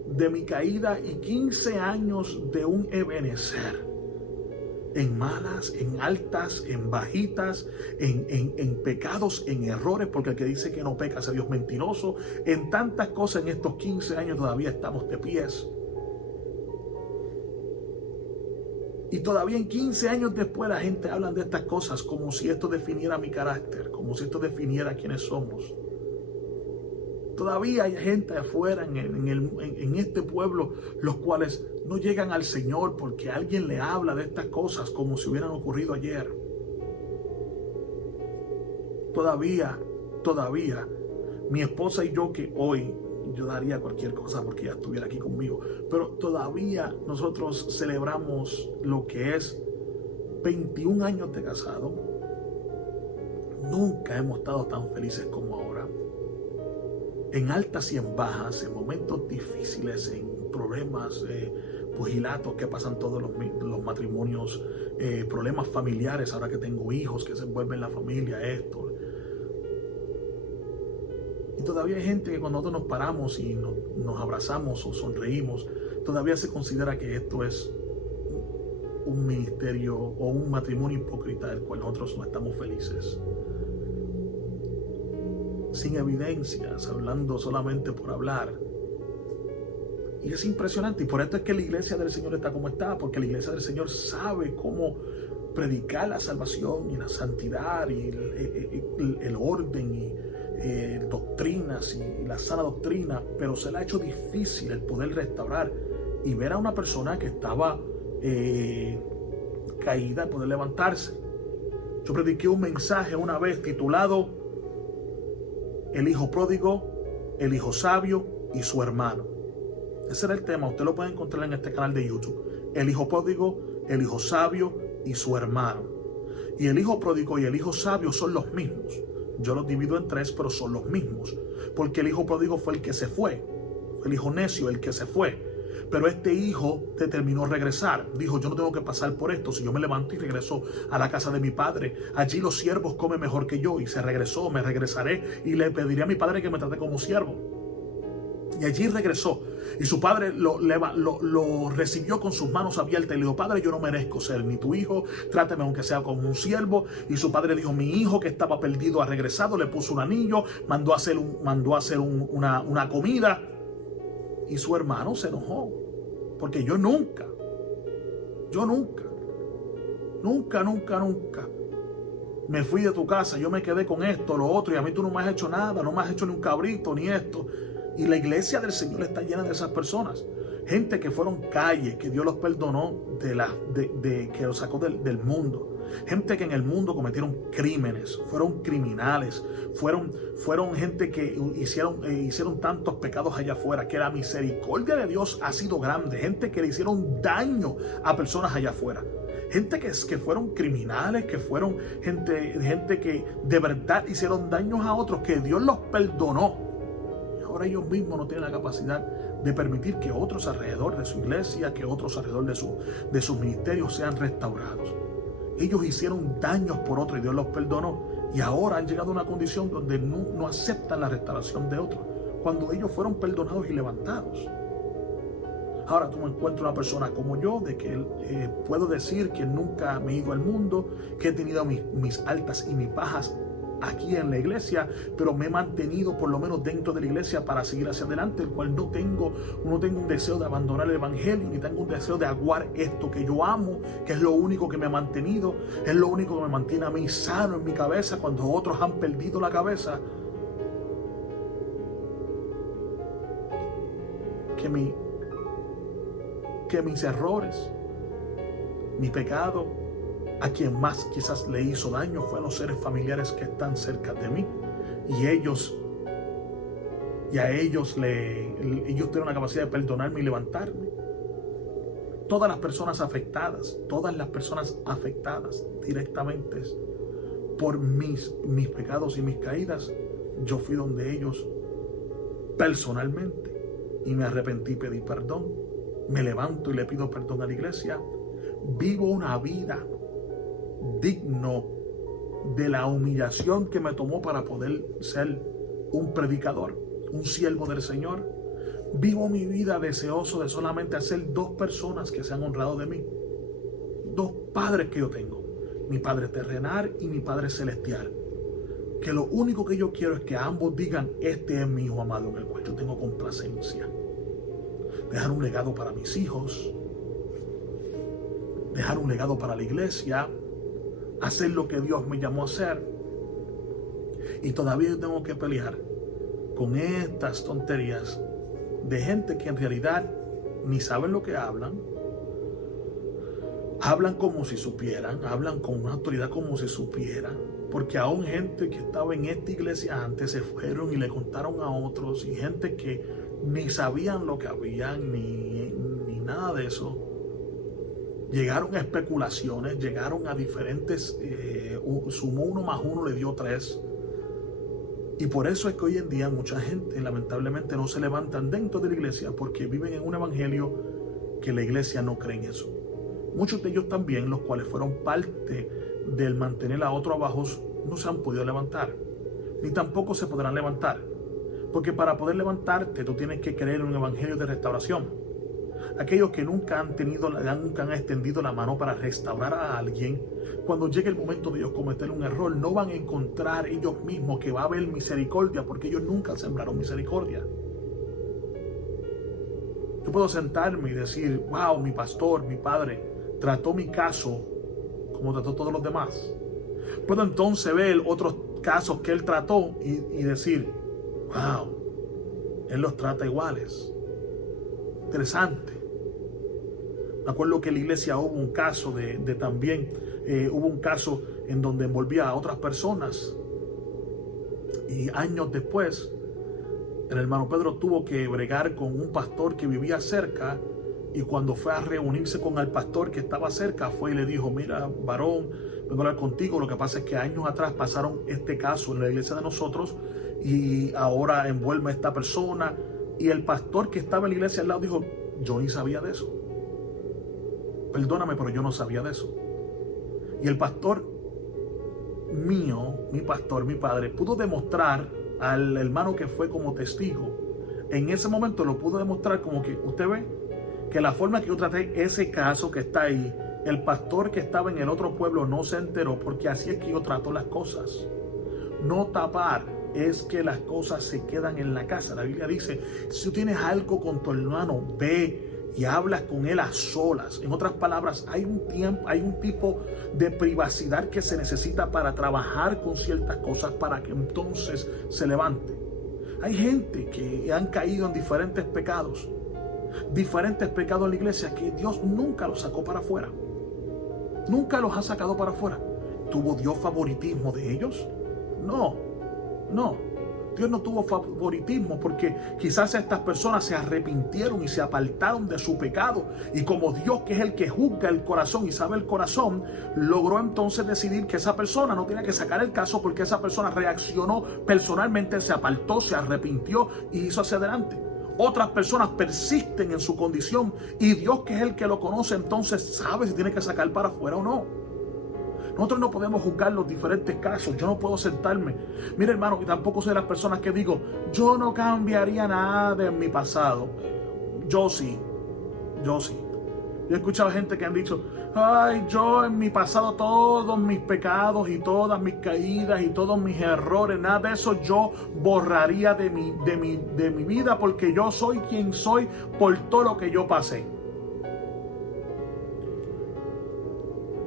de mi caída y 15 años de un ebenecer, en malas, en altas, en bajitas, en pecados, en errores, porque el que dice que no peca es Dios mentiroso, en tantas cosas en estos 15 años todavía estamos de pies. Y todavía en 15 años después la gente habla de estas cosas como si esto definiera mi carácter, como si esto definiera quiénes somos. Todavía hay gente afuera en este pueblo los cuales no llegan al Señor porque alguien le habla de estas cosas como si hubieran ocurrido ayer. Todavía, mi esposa y yo, que hoy yo daría cualquier cosa porque ella estuviera aquí conmigo, pero todavía nosotros celebramos lo que es 21 años de casado. Nunca hemos estado tan felices como ahora. En altas y en bajas, en momentos difíciles, en problemas, pugilatos que pasan todos los matrimonios, problemas familiares, ahora que tengo hijos que se envuelven en la familia, esto. Y todavía hay gente que cuando nosotros nos paramos y nos abrazamos o sonreímos, todavía se considera que esto es un ministerio o un matrimonio hipócrita del cual nosotros no estamos felices. Sin evidencias, hablando solamente por hablar. Y es impresionante, y por esto es que la iglesia del Señor está como está, porque la iglesia del Señor sabe cómo predicar la salvación y la santidad y el orden y doctrinas y la sana doctrina, pero se le ha hecho difícil el poder restaurar y ver a una persona que estaba caída poder levantarse. Yo prediqué un mensaje una vez titulado El hijo pródigo, el hijo sabio y su hermano. Ese era el tema, usted lo puede encontrar en este canal de YouTube. El hijo pródigo, el hijo sabio y su hermano. Y el hijo pródigo y el hijo sabio son los mismos. Yo los divido en tres, pero son los mismos. Porque el hijo pródigo fue el que se fue. El hijo necio, el que se fue. Pero este hijo determinó regresar. Dijo, yo no tengo que pasar por esto. Si yo me levanto y regreso a la casa de mi padre, allí los siervos comen mejor que yo. Y se regresó, me regresaré y le pediré a mi padre que me trate como siervo. Y allí regresó. Y su padre lo recibió con sus manos abiertas y le dijo, padre, yo no merezco ser ni tu hijo, trátame aunque sea como un siervo. Y su padre dijo, mi hijo que estaba perdido ha regresado, le puso un anillo, mandó a hacer una comida. Y su hermano se enojó, porque yo nunca me fui de tu casa, yo me quedé con esto, lo otro, y a mí tú no me has hecho nada, no me has hecho ni un cabrito, ni esto. Y la iglesia del Señor está llena de esas personas. Gente que fueron calles, que Dios los perdonó, que los sacó del mundo. Gente que en el mundo cometieron crímenes, fueron criminales, fueron gente que hicieron tantos pecados allá afuera, que la misericordia de Dios ha sido grande. Gente que le hicieron daño a personas allá afuera. Gente que fueron criminales, que fueron gente que de verdad hicieron daños a otros, que Dios los perdonó. Ahora ellos mismos no tienen la capacidad de permitir que otros alrededor de su iglesia, que otros alrededor de sus ministerios sean restaurados. Ellos hicieron daños por otros y Dios los perdonó. Y ahora han llegado a una condición donde no aceptan la restauración de otros, cuando ellos fueron perdonados y levantados. Ahora tú me encuentras una persona como yo, de que puedo decir que nunca me he ido al mundo, que he tenido mis altas y mis bajas aquí en la iglesia, pero me he mantenido por lo menos dentro de la iglesia para seguir hacia adelante, el cual no tengo un deseo de abandonar el evangelio, ni tengo un deseo de aguar esto que yo amo, que es lo único que me ha mantenido, es lo único que me mantiene a mí sano en mi cabeza cuando otros han perdido la cabeza. Que mis errores, mi pecado, a quien más quizás le hizo daño fue a los seres familiares que están cerca de mí, y ellos tuvieron la capacidad de perdonarme y levantarme. Todas las personas afectadas directamente por mis pecados y mis caídas, yo fui donde ellos personalmente y me arrepentí y pedí perdón. Me levanto y le pido perdón a la iglesia. Vivo una vida digno de la humillación que me tomó para poder ser un predicador, un siervo del Señor. Vivo mi vida deseoso de solamente hacer dos personas que se han honrado de mí. Dos padres que yo tengo, mi Padre terrenal y mi Padre celestial. Que lo único que yo quiero es que ambos digan, este es mi hijo amado en el cual yo tengo complacencia. Dejar un legado para mis hijos. dejar un legado para la iglesia, hacer lo que Dios me llamó a hacer. Y todavía yo tengo que pelear con estas tonterías de gente que en realidad ni saben lo que hablan. Hablan como si supieran, hablan con una autoridad como si supieran, porque aún gente que estaba en esta iglesia antes se fueron y le contaron a otros, y gente que ni sabían lo que habían, ni nada de eso. Llegaron a especulaciones, llegaron a diferentes, sumó 1 más 1 le dio 3. Y por eso es que hoy en día mucha gente lamentablemente no se levantan dentro de la iglesia, porque viven en un evangelio que la iglesia no cree en eso. Muchos de ellos también, los cuales fueron parte del mantener a otros abajo, no se han podido levantar, ni tampoco se podrán levantar. Porque para poder levantarte, tú tienes que creer en un evangelio de restauración. Aquellos que nunca han extendido la mano para restaurar a alguien, cuando llegue el momento de ellos cometer un error, no van a encontrar ellos mismos que va a haber misericordia, porque ellos nunca sembraron misericordia. Yo puedo sentarme y decir, wow, mi pastor, mi padre, trató mi caso como trató todos los demás. Puedo entonces ver otros casos que él trató y decir, wow, él los trata iguales. Interesante. Me acuerdo que en la iglesia hubo un caso hubo un caso en donde envolvía a otras personas. Y años después, el hermano Pedro tuvo que bregar con un pastor que vivía cerca. Y cuando fue a reunirse con el pastor que estaba cerca, fue y le dijo, mira, varón, vengo a hablar contigo. Lo que pasa es que años atrás pasaron este caso en la iglesia de nosotros y ahora envuelve a esta persona. Y el pastor que estaba en la iglesia al lado dijo, yo ni sabía de eso. Perdóname, pero yo no sabía de eso. Y el pastor mío, mi pastor, mi padre, pudo demostrar al hermano que fue como testigo. En ese momento lo pudo demostrar como que, usted ve, que la forma que yo traté ese caso que está ahí, el pastor que estaba en el otro pueblo no se enteró, porque así es que yo trato las cosas. No tapar es que las cosas se quedan en la casa. La Biblia dice, si tú tienes algo con tu hermano, ve y hablas con él a solas. En otras palabras, hay un tiempo, hay un tipo de privacidad que se necesita para trabajar con ciertas cosas para que entonces se levante. Hay gente que han caído en diferentes pecados en la iglesia que Dios nunca los sacó para afuera. Nunca los ha sacado para afuera. ¿Tuvo Dios favoritismo de ellos? No. Dios no tuvo favoritismo, porque quizás estas personas se arrepintieron y se apartaron de su pecado, y como Dios, que es el que juzga el corazón y sabe el corazón, logró entonces decidir que esa persona no tenía que sacar el caso, porque esa persona reaccionó personalmente, se apartó, se arrepintió y hizo hacia adelante. Otras personas persisten en su condición y Dios, que es el que lo conoce, entonces sabe si tiene que sacar para afuera o no. Nosotros no podemos juzgar los diferentes casos. Yo no puedo sentarme. Mira, hermano, y tampoco soy de las personas que digo, yo no cambiaría nada de mi pasado. Yo sí. Yo he escuchado gente que han dicho, ay, yo en mi pasado todos mis pecados y todas mis caídas y todos mis errores, nada de eso yo borraría de mi vida, porque yo soy quien soy por todo lo que yo pasé.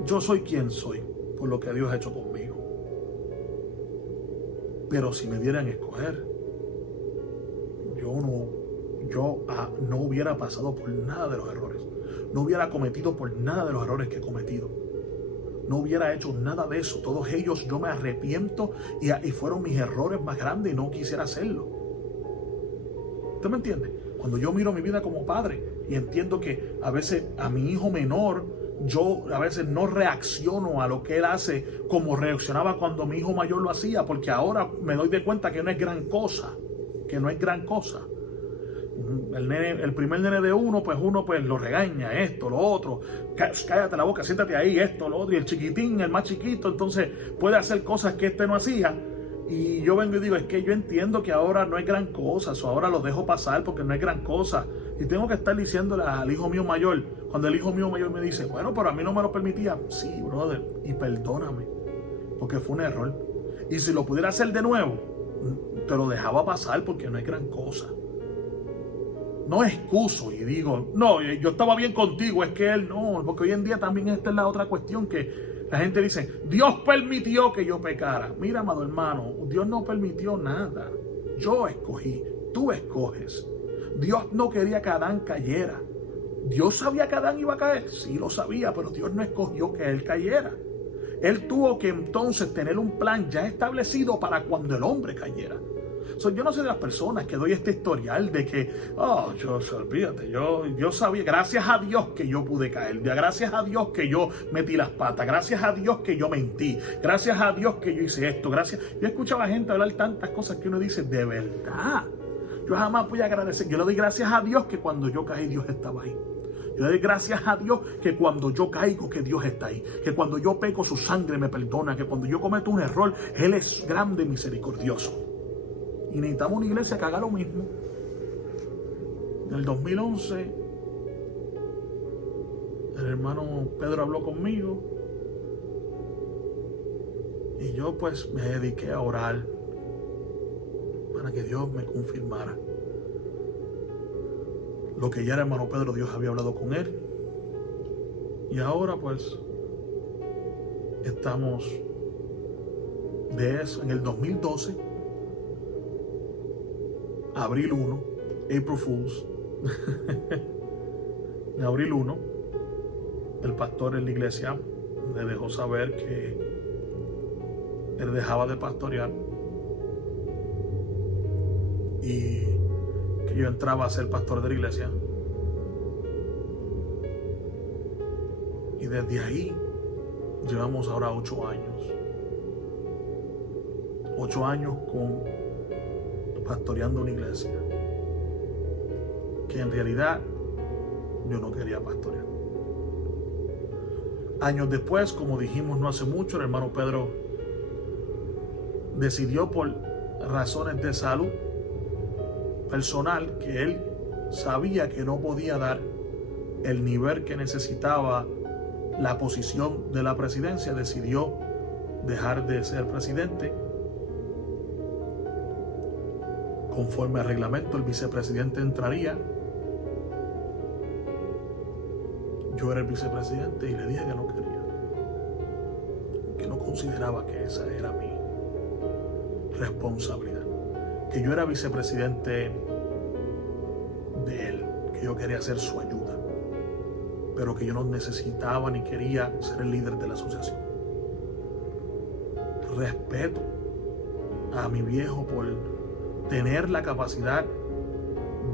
Yo soy quien soy por lo que Dios ha hecho conmigo. Pero si me dieran a escoger, yo no hubiera pasado por nada de los errores. No hubiera cometido por nada de los errores que he cometido. No hubiera hecho nada de eso. Todos ellos yo me arrepiento y fueron mis errores más grandes y no quisiera hacerlo. ¿Usted me entiende? Cuando yo miro mi vida como padre y entiendo que a veces a mi hijo menor, yo a veces no reacciono a lo que él hace como reaccionaba cuando mi hijo mayor lo hacía, porque ahora me doy de cuenta que no es gran cosa. El primer nene de uno lo regaña, esto, lo otro, cállate la boca, siéntate ahí, esto, lo otro, y el chiquitín, el más chiquito, entonces puede hacer cosas que no hacía, y yo vengo y digo, es que yo entiendo que ahora no es gran cosa, o ahora lo dejo pasar porque no es gran cosa, y tengo que estar diciéndole al hijo mío mayor, cuando el hijo mío mayor me dice, bueno, pero a mí no me lo permitía, sí, brother, y perdóname, porque fue un error, y si lo pudiera hacer de nuevo, te lo dejaba pasar porque no es gran cosa. no excuso y digo, no, yo estaba bien contigo, es que él no, porque hoy en día también esta es la otra cuestión que la gente dice, Dios permitió que yo pecara. Mira, amado hermano, Dios no permitió nada. Yo escogí, tú escoges. Dios no quería que Adán cayera. ¿Dios sabía que Adán iba a caer? Sí, lo sabía, pero Dios no escogió que él cayera. Él tuvo que entonces tener un plan ya establecido para cuando el hombre cayera. Yo no soy de las personas que doy este historial de que, olvídate, yo sabía, gracias a Dios que yo pude caer, gracias a Dios que yo metí las patas, gracias a Dios que yo mentí, gracias a Dios que yo hice esto, gracias. Yo escuchaba a gente hablar tantas cosas que uno dice, de verdad, yo jamás voy a agradecer. Yo le doy gracias a Dios que cuando yo caí, Dios estaba ahí. Yo le doy gracias a Dios que cuando yo caigo, que Dios está ahí. Que cuando yo peco, su sangre me perdona. Que cuando yo cometo un error, Él es grande y misericordioso. Y necesitamos una iglesia que haga lo mismo. En el 2011, el hermano Pedro habló conmigo. Y yo pues me dediqué a orar para que Dios me confirmara lo que ya era hermano Pedro, Dios había hablado con él. Y ahora pues estamos de eso en el 2012, abril 1, April Fools. En abril 1, el pastor en la iglesia le dejó saber que él dejaba de pastorear y que yo entraba a ser pastor de la iglesia. Y desde ahí llevamos ahora 8 años. 8 años pastoreando una iglesia que en realidad yo no quería pastorear. Años después, como dijimos no hace mucho, el hermano Pedro decidió por razones de salud personal que él sabía que no podía dar el nivel que necesitaba la posición de la presidencia, decidió dejar de ser presidente. Conforme al reglamento, el vicepresidente entraría. Yo era el vicepresidente y le dije que no quería, que no consideraba que esa era mi responsabilidad, que yo era vicepresidente de él, que yo quería hacer su ayuda, pero que yo no necesitaba ni quería ser el líder de la asociación. Respeto a mi viejo por tener la capacidad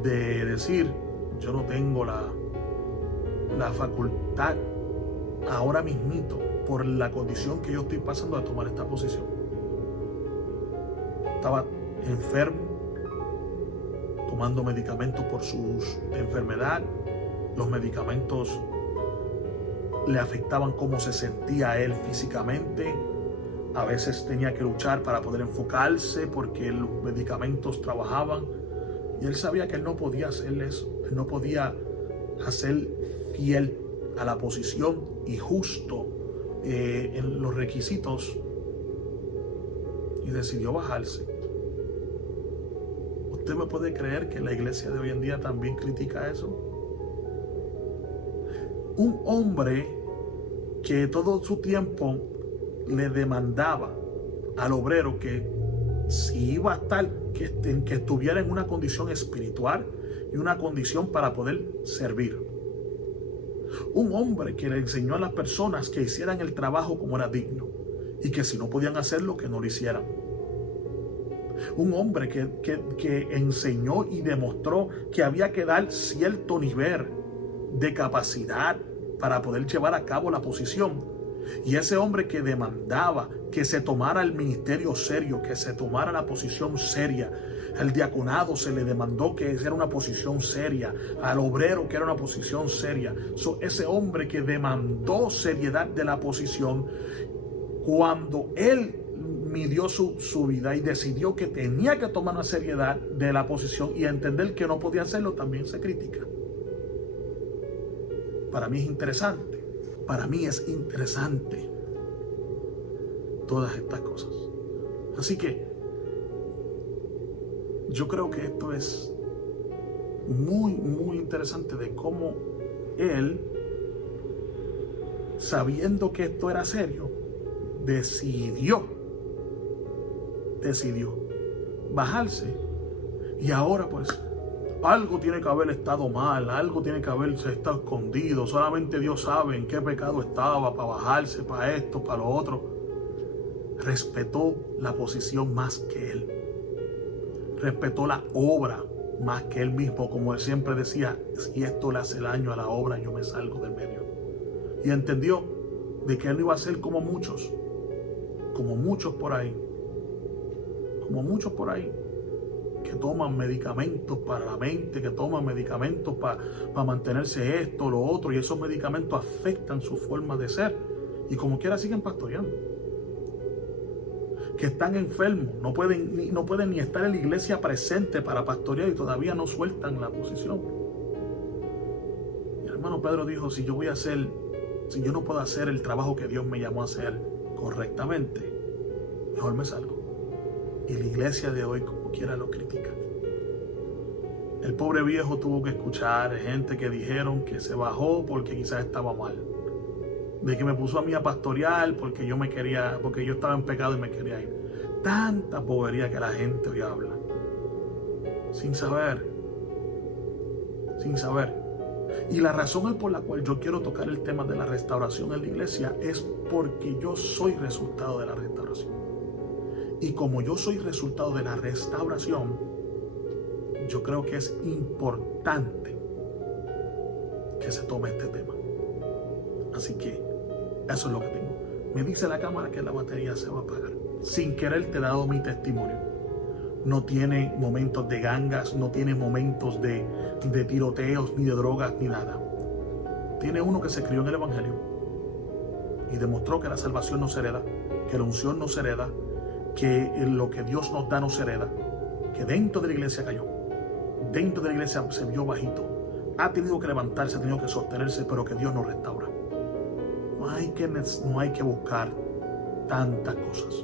de decir, yo no tengo la facultad ahora mismito, por la condición que yo estoy pasando, a tomar esta posición. Estaba enfermo, tomando medicamentos por su enfermedad. Los medicamentos le afectaban cómo se sentía él físicamente. A veces tenía que luchar para poder enfocarse porque los medicamentos trabajaban. Y él sabía que él no podía hacer eso. Él no podía hacer fiel a la posición y justo en los requisitos. Y decidió bajarse. ¿Usted me puede creer que la iglesia de hoy en día también critica eso? Un hombre que todo su tiempo le demandaba al obrero que si iba a estar, que estuviera en una condición espiritual y una condición para poder servir. Un hombre que le enseñó a las personas que hicieran el trabajo como era digno y que si no podían hacerlo, que no lo hicieran. Un hombre que enseñó y demostró que había que dar cierto nivel de capacidad para poder llevar a cabo la posición. Y ese hombre que demandaba que se tomara el ministerio serio, que se tomara la posición seria. El diaconado se le demandó que era una posición seria. Al obrero que era una posición seria. Ese hombre que demandó seriedad de la posición, cuando él midió su vida y decidió que tenía que tomar una seriedad de la posición y entender que no podía hacerlo, también se critica. Para mí es interesante. Para mí es interesante todas estas cosas. Así que yo creo que esto es muy, muy interesante de cómo él, sabiendo que esto era serio, decidió bajarse. Y ahora pues algo tiene que haber estado mal, algo tiene que haberse estado escondido. Solamente Dios sabe en qué pecado estaba para bajarse, para esto, para lo otro. Respetó la posición más que él. Respetó la obra más que él mismo. Como él siempre decía, si esto le hace daño a la obra, yo me salgo del medio. Y entendió de que él no iba a ser como muchos por ahí, que toman medicamentos para la mente, que toman medicamentos para mantenerse esto, lo otro, y esos medicamentos afectan su forma de ser, y como quiera siguen pastoreando. Que están enfermos, no pueden ni estar en la iglesia presente para pastorear y todavía no sueltan la posición. Mi hermano Pedro dijo, si yo no puedo hacer el trabajo que Dios me llamó a hacer correctamente, mejor me salgo. Y la iglesia de hoy como quiera lo critica. El pobre viejo tuvo que escuchar gente que dijeron que se bajó porque quizás estaba mal, de que me puso a mí a pastorear porque yo estaba en pecado y me quería ir. Tanta bobería que la gente hoy habla sin saber. Y la razón por la cual yo quiero tocar el tema de la restauración en la iglesia es porque yo soy resultado de la restauración. Y como yo soy resultado de la restauración, yo creo que es importante que se tome este tema. Así que eso es lo que tengo. Me dice la cámara que la batería se va a apagar. Sin querer te he dado mi testimonio. No tiene momentos de gangas, no tiene momentos de tiroteos, ni de drogas, ni nada. Tiene uno que se crió en el Evangelio y demostró que la salvación no se hereda, que la unción no se hereda, que lo que Dios nos da no se hereda, que dentro de la iglesia cayó, dentro de la iglesia se vio bajito, ha tenido que levantarse, ha tenido que sostenerse, pero que Dios nos restaura. No hay que buscar tantas cosas.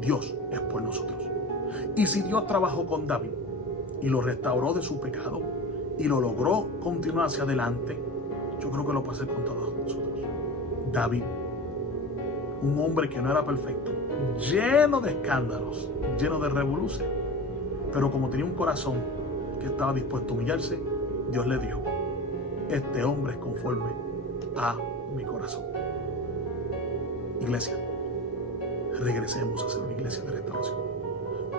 Dios es por nosotros. Y si Dios trabajó con David y lo restauró de su pecado y lo logró continuar hacia adelante, yo creo que lo puede hacer con todos nosotros. David, un hombre que no era perfecto, lleno de escándalos, lleno de revoluciones, pero como tenía un corazón que estaba dispuesto a humillarse, Dios le dijo, este hombre es conforme a mi corazón. Iglesia, regresemos a ser una iglesia de restauración,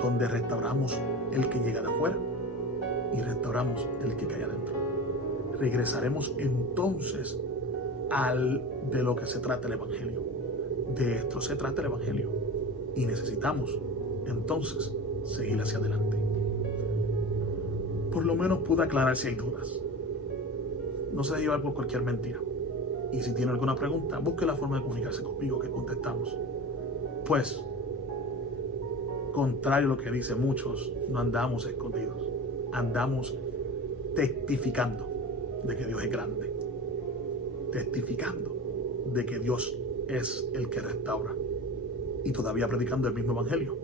donde restauramos el que llega de afuera y restauramos el que cae adentro. Regresaremos entonces de lo que se trata el Evangelio. De esto se trata el Evangelio. Y necesitamos entonces seguir hacia adelante. Por lo menos pude aclarar si hay dudas. No se deje llevar por cualquier mentira. Y si tiene alguna pregunta, busque la forma de comunicarse conmigo que contestamos. Pues, contrario a lo que dicen muchos, no andamos escondidos. Andamos testificando de que Dios es grande. Testificando de que Dios es el que restaura. Y todavía predicando el mismo evangelio.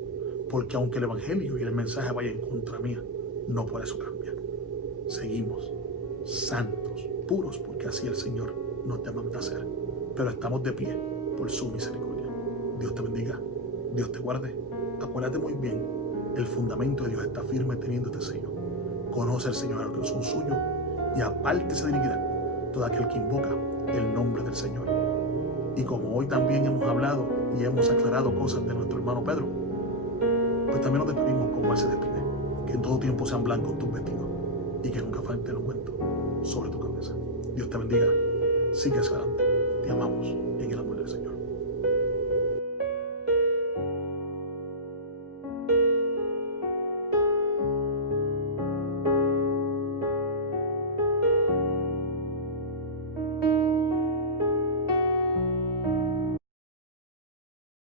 Porque aunque el evangelio y el mensaje vayan en contra mía, no por eso cambia. Seguimos santos, puros, porque así el Señor nos demanda hacer. Pero estamos de pie por su misericordia. Dios te bendiga, Dios te guarde. Acuérdate muy bien, el fundamento de Dios está firme teniendo este sello. Conoce al Señor a los que son suyos y apártese de iniquidad todo aquel que invoca el nombre del Señor. Y como hoy también hemos hablado y hemos aclarado cosas de nuestro hermano Pedro, pues también nos despedimos como Él se despide. Que en todo tiempo sean blancos tus vestidos y que nunca falte el ungüento sobre tu cabeza. Dios te bendiga. Sigue hacia adelante. Te amamos en el amor.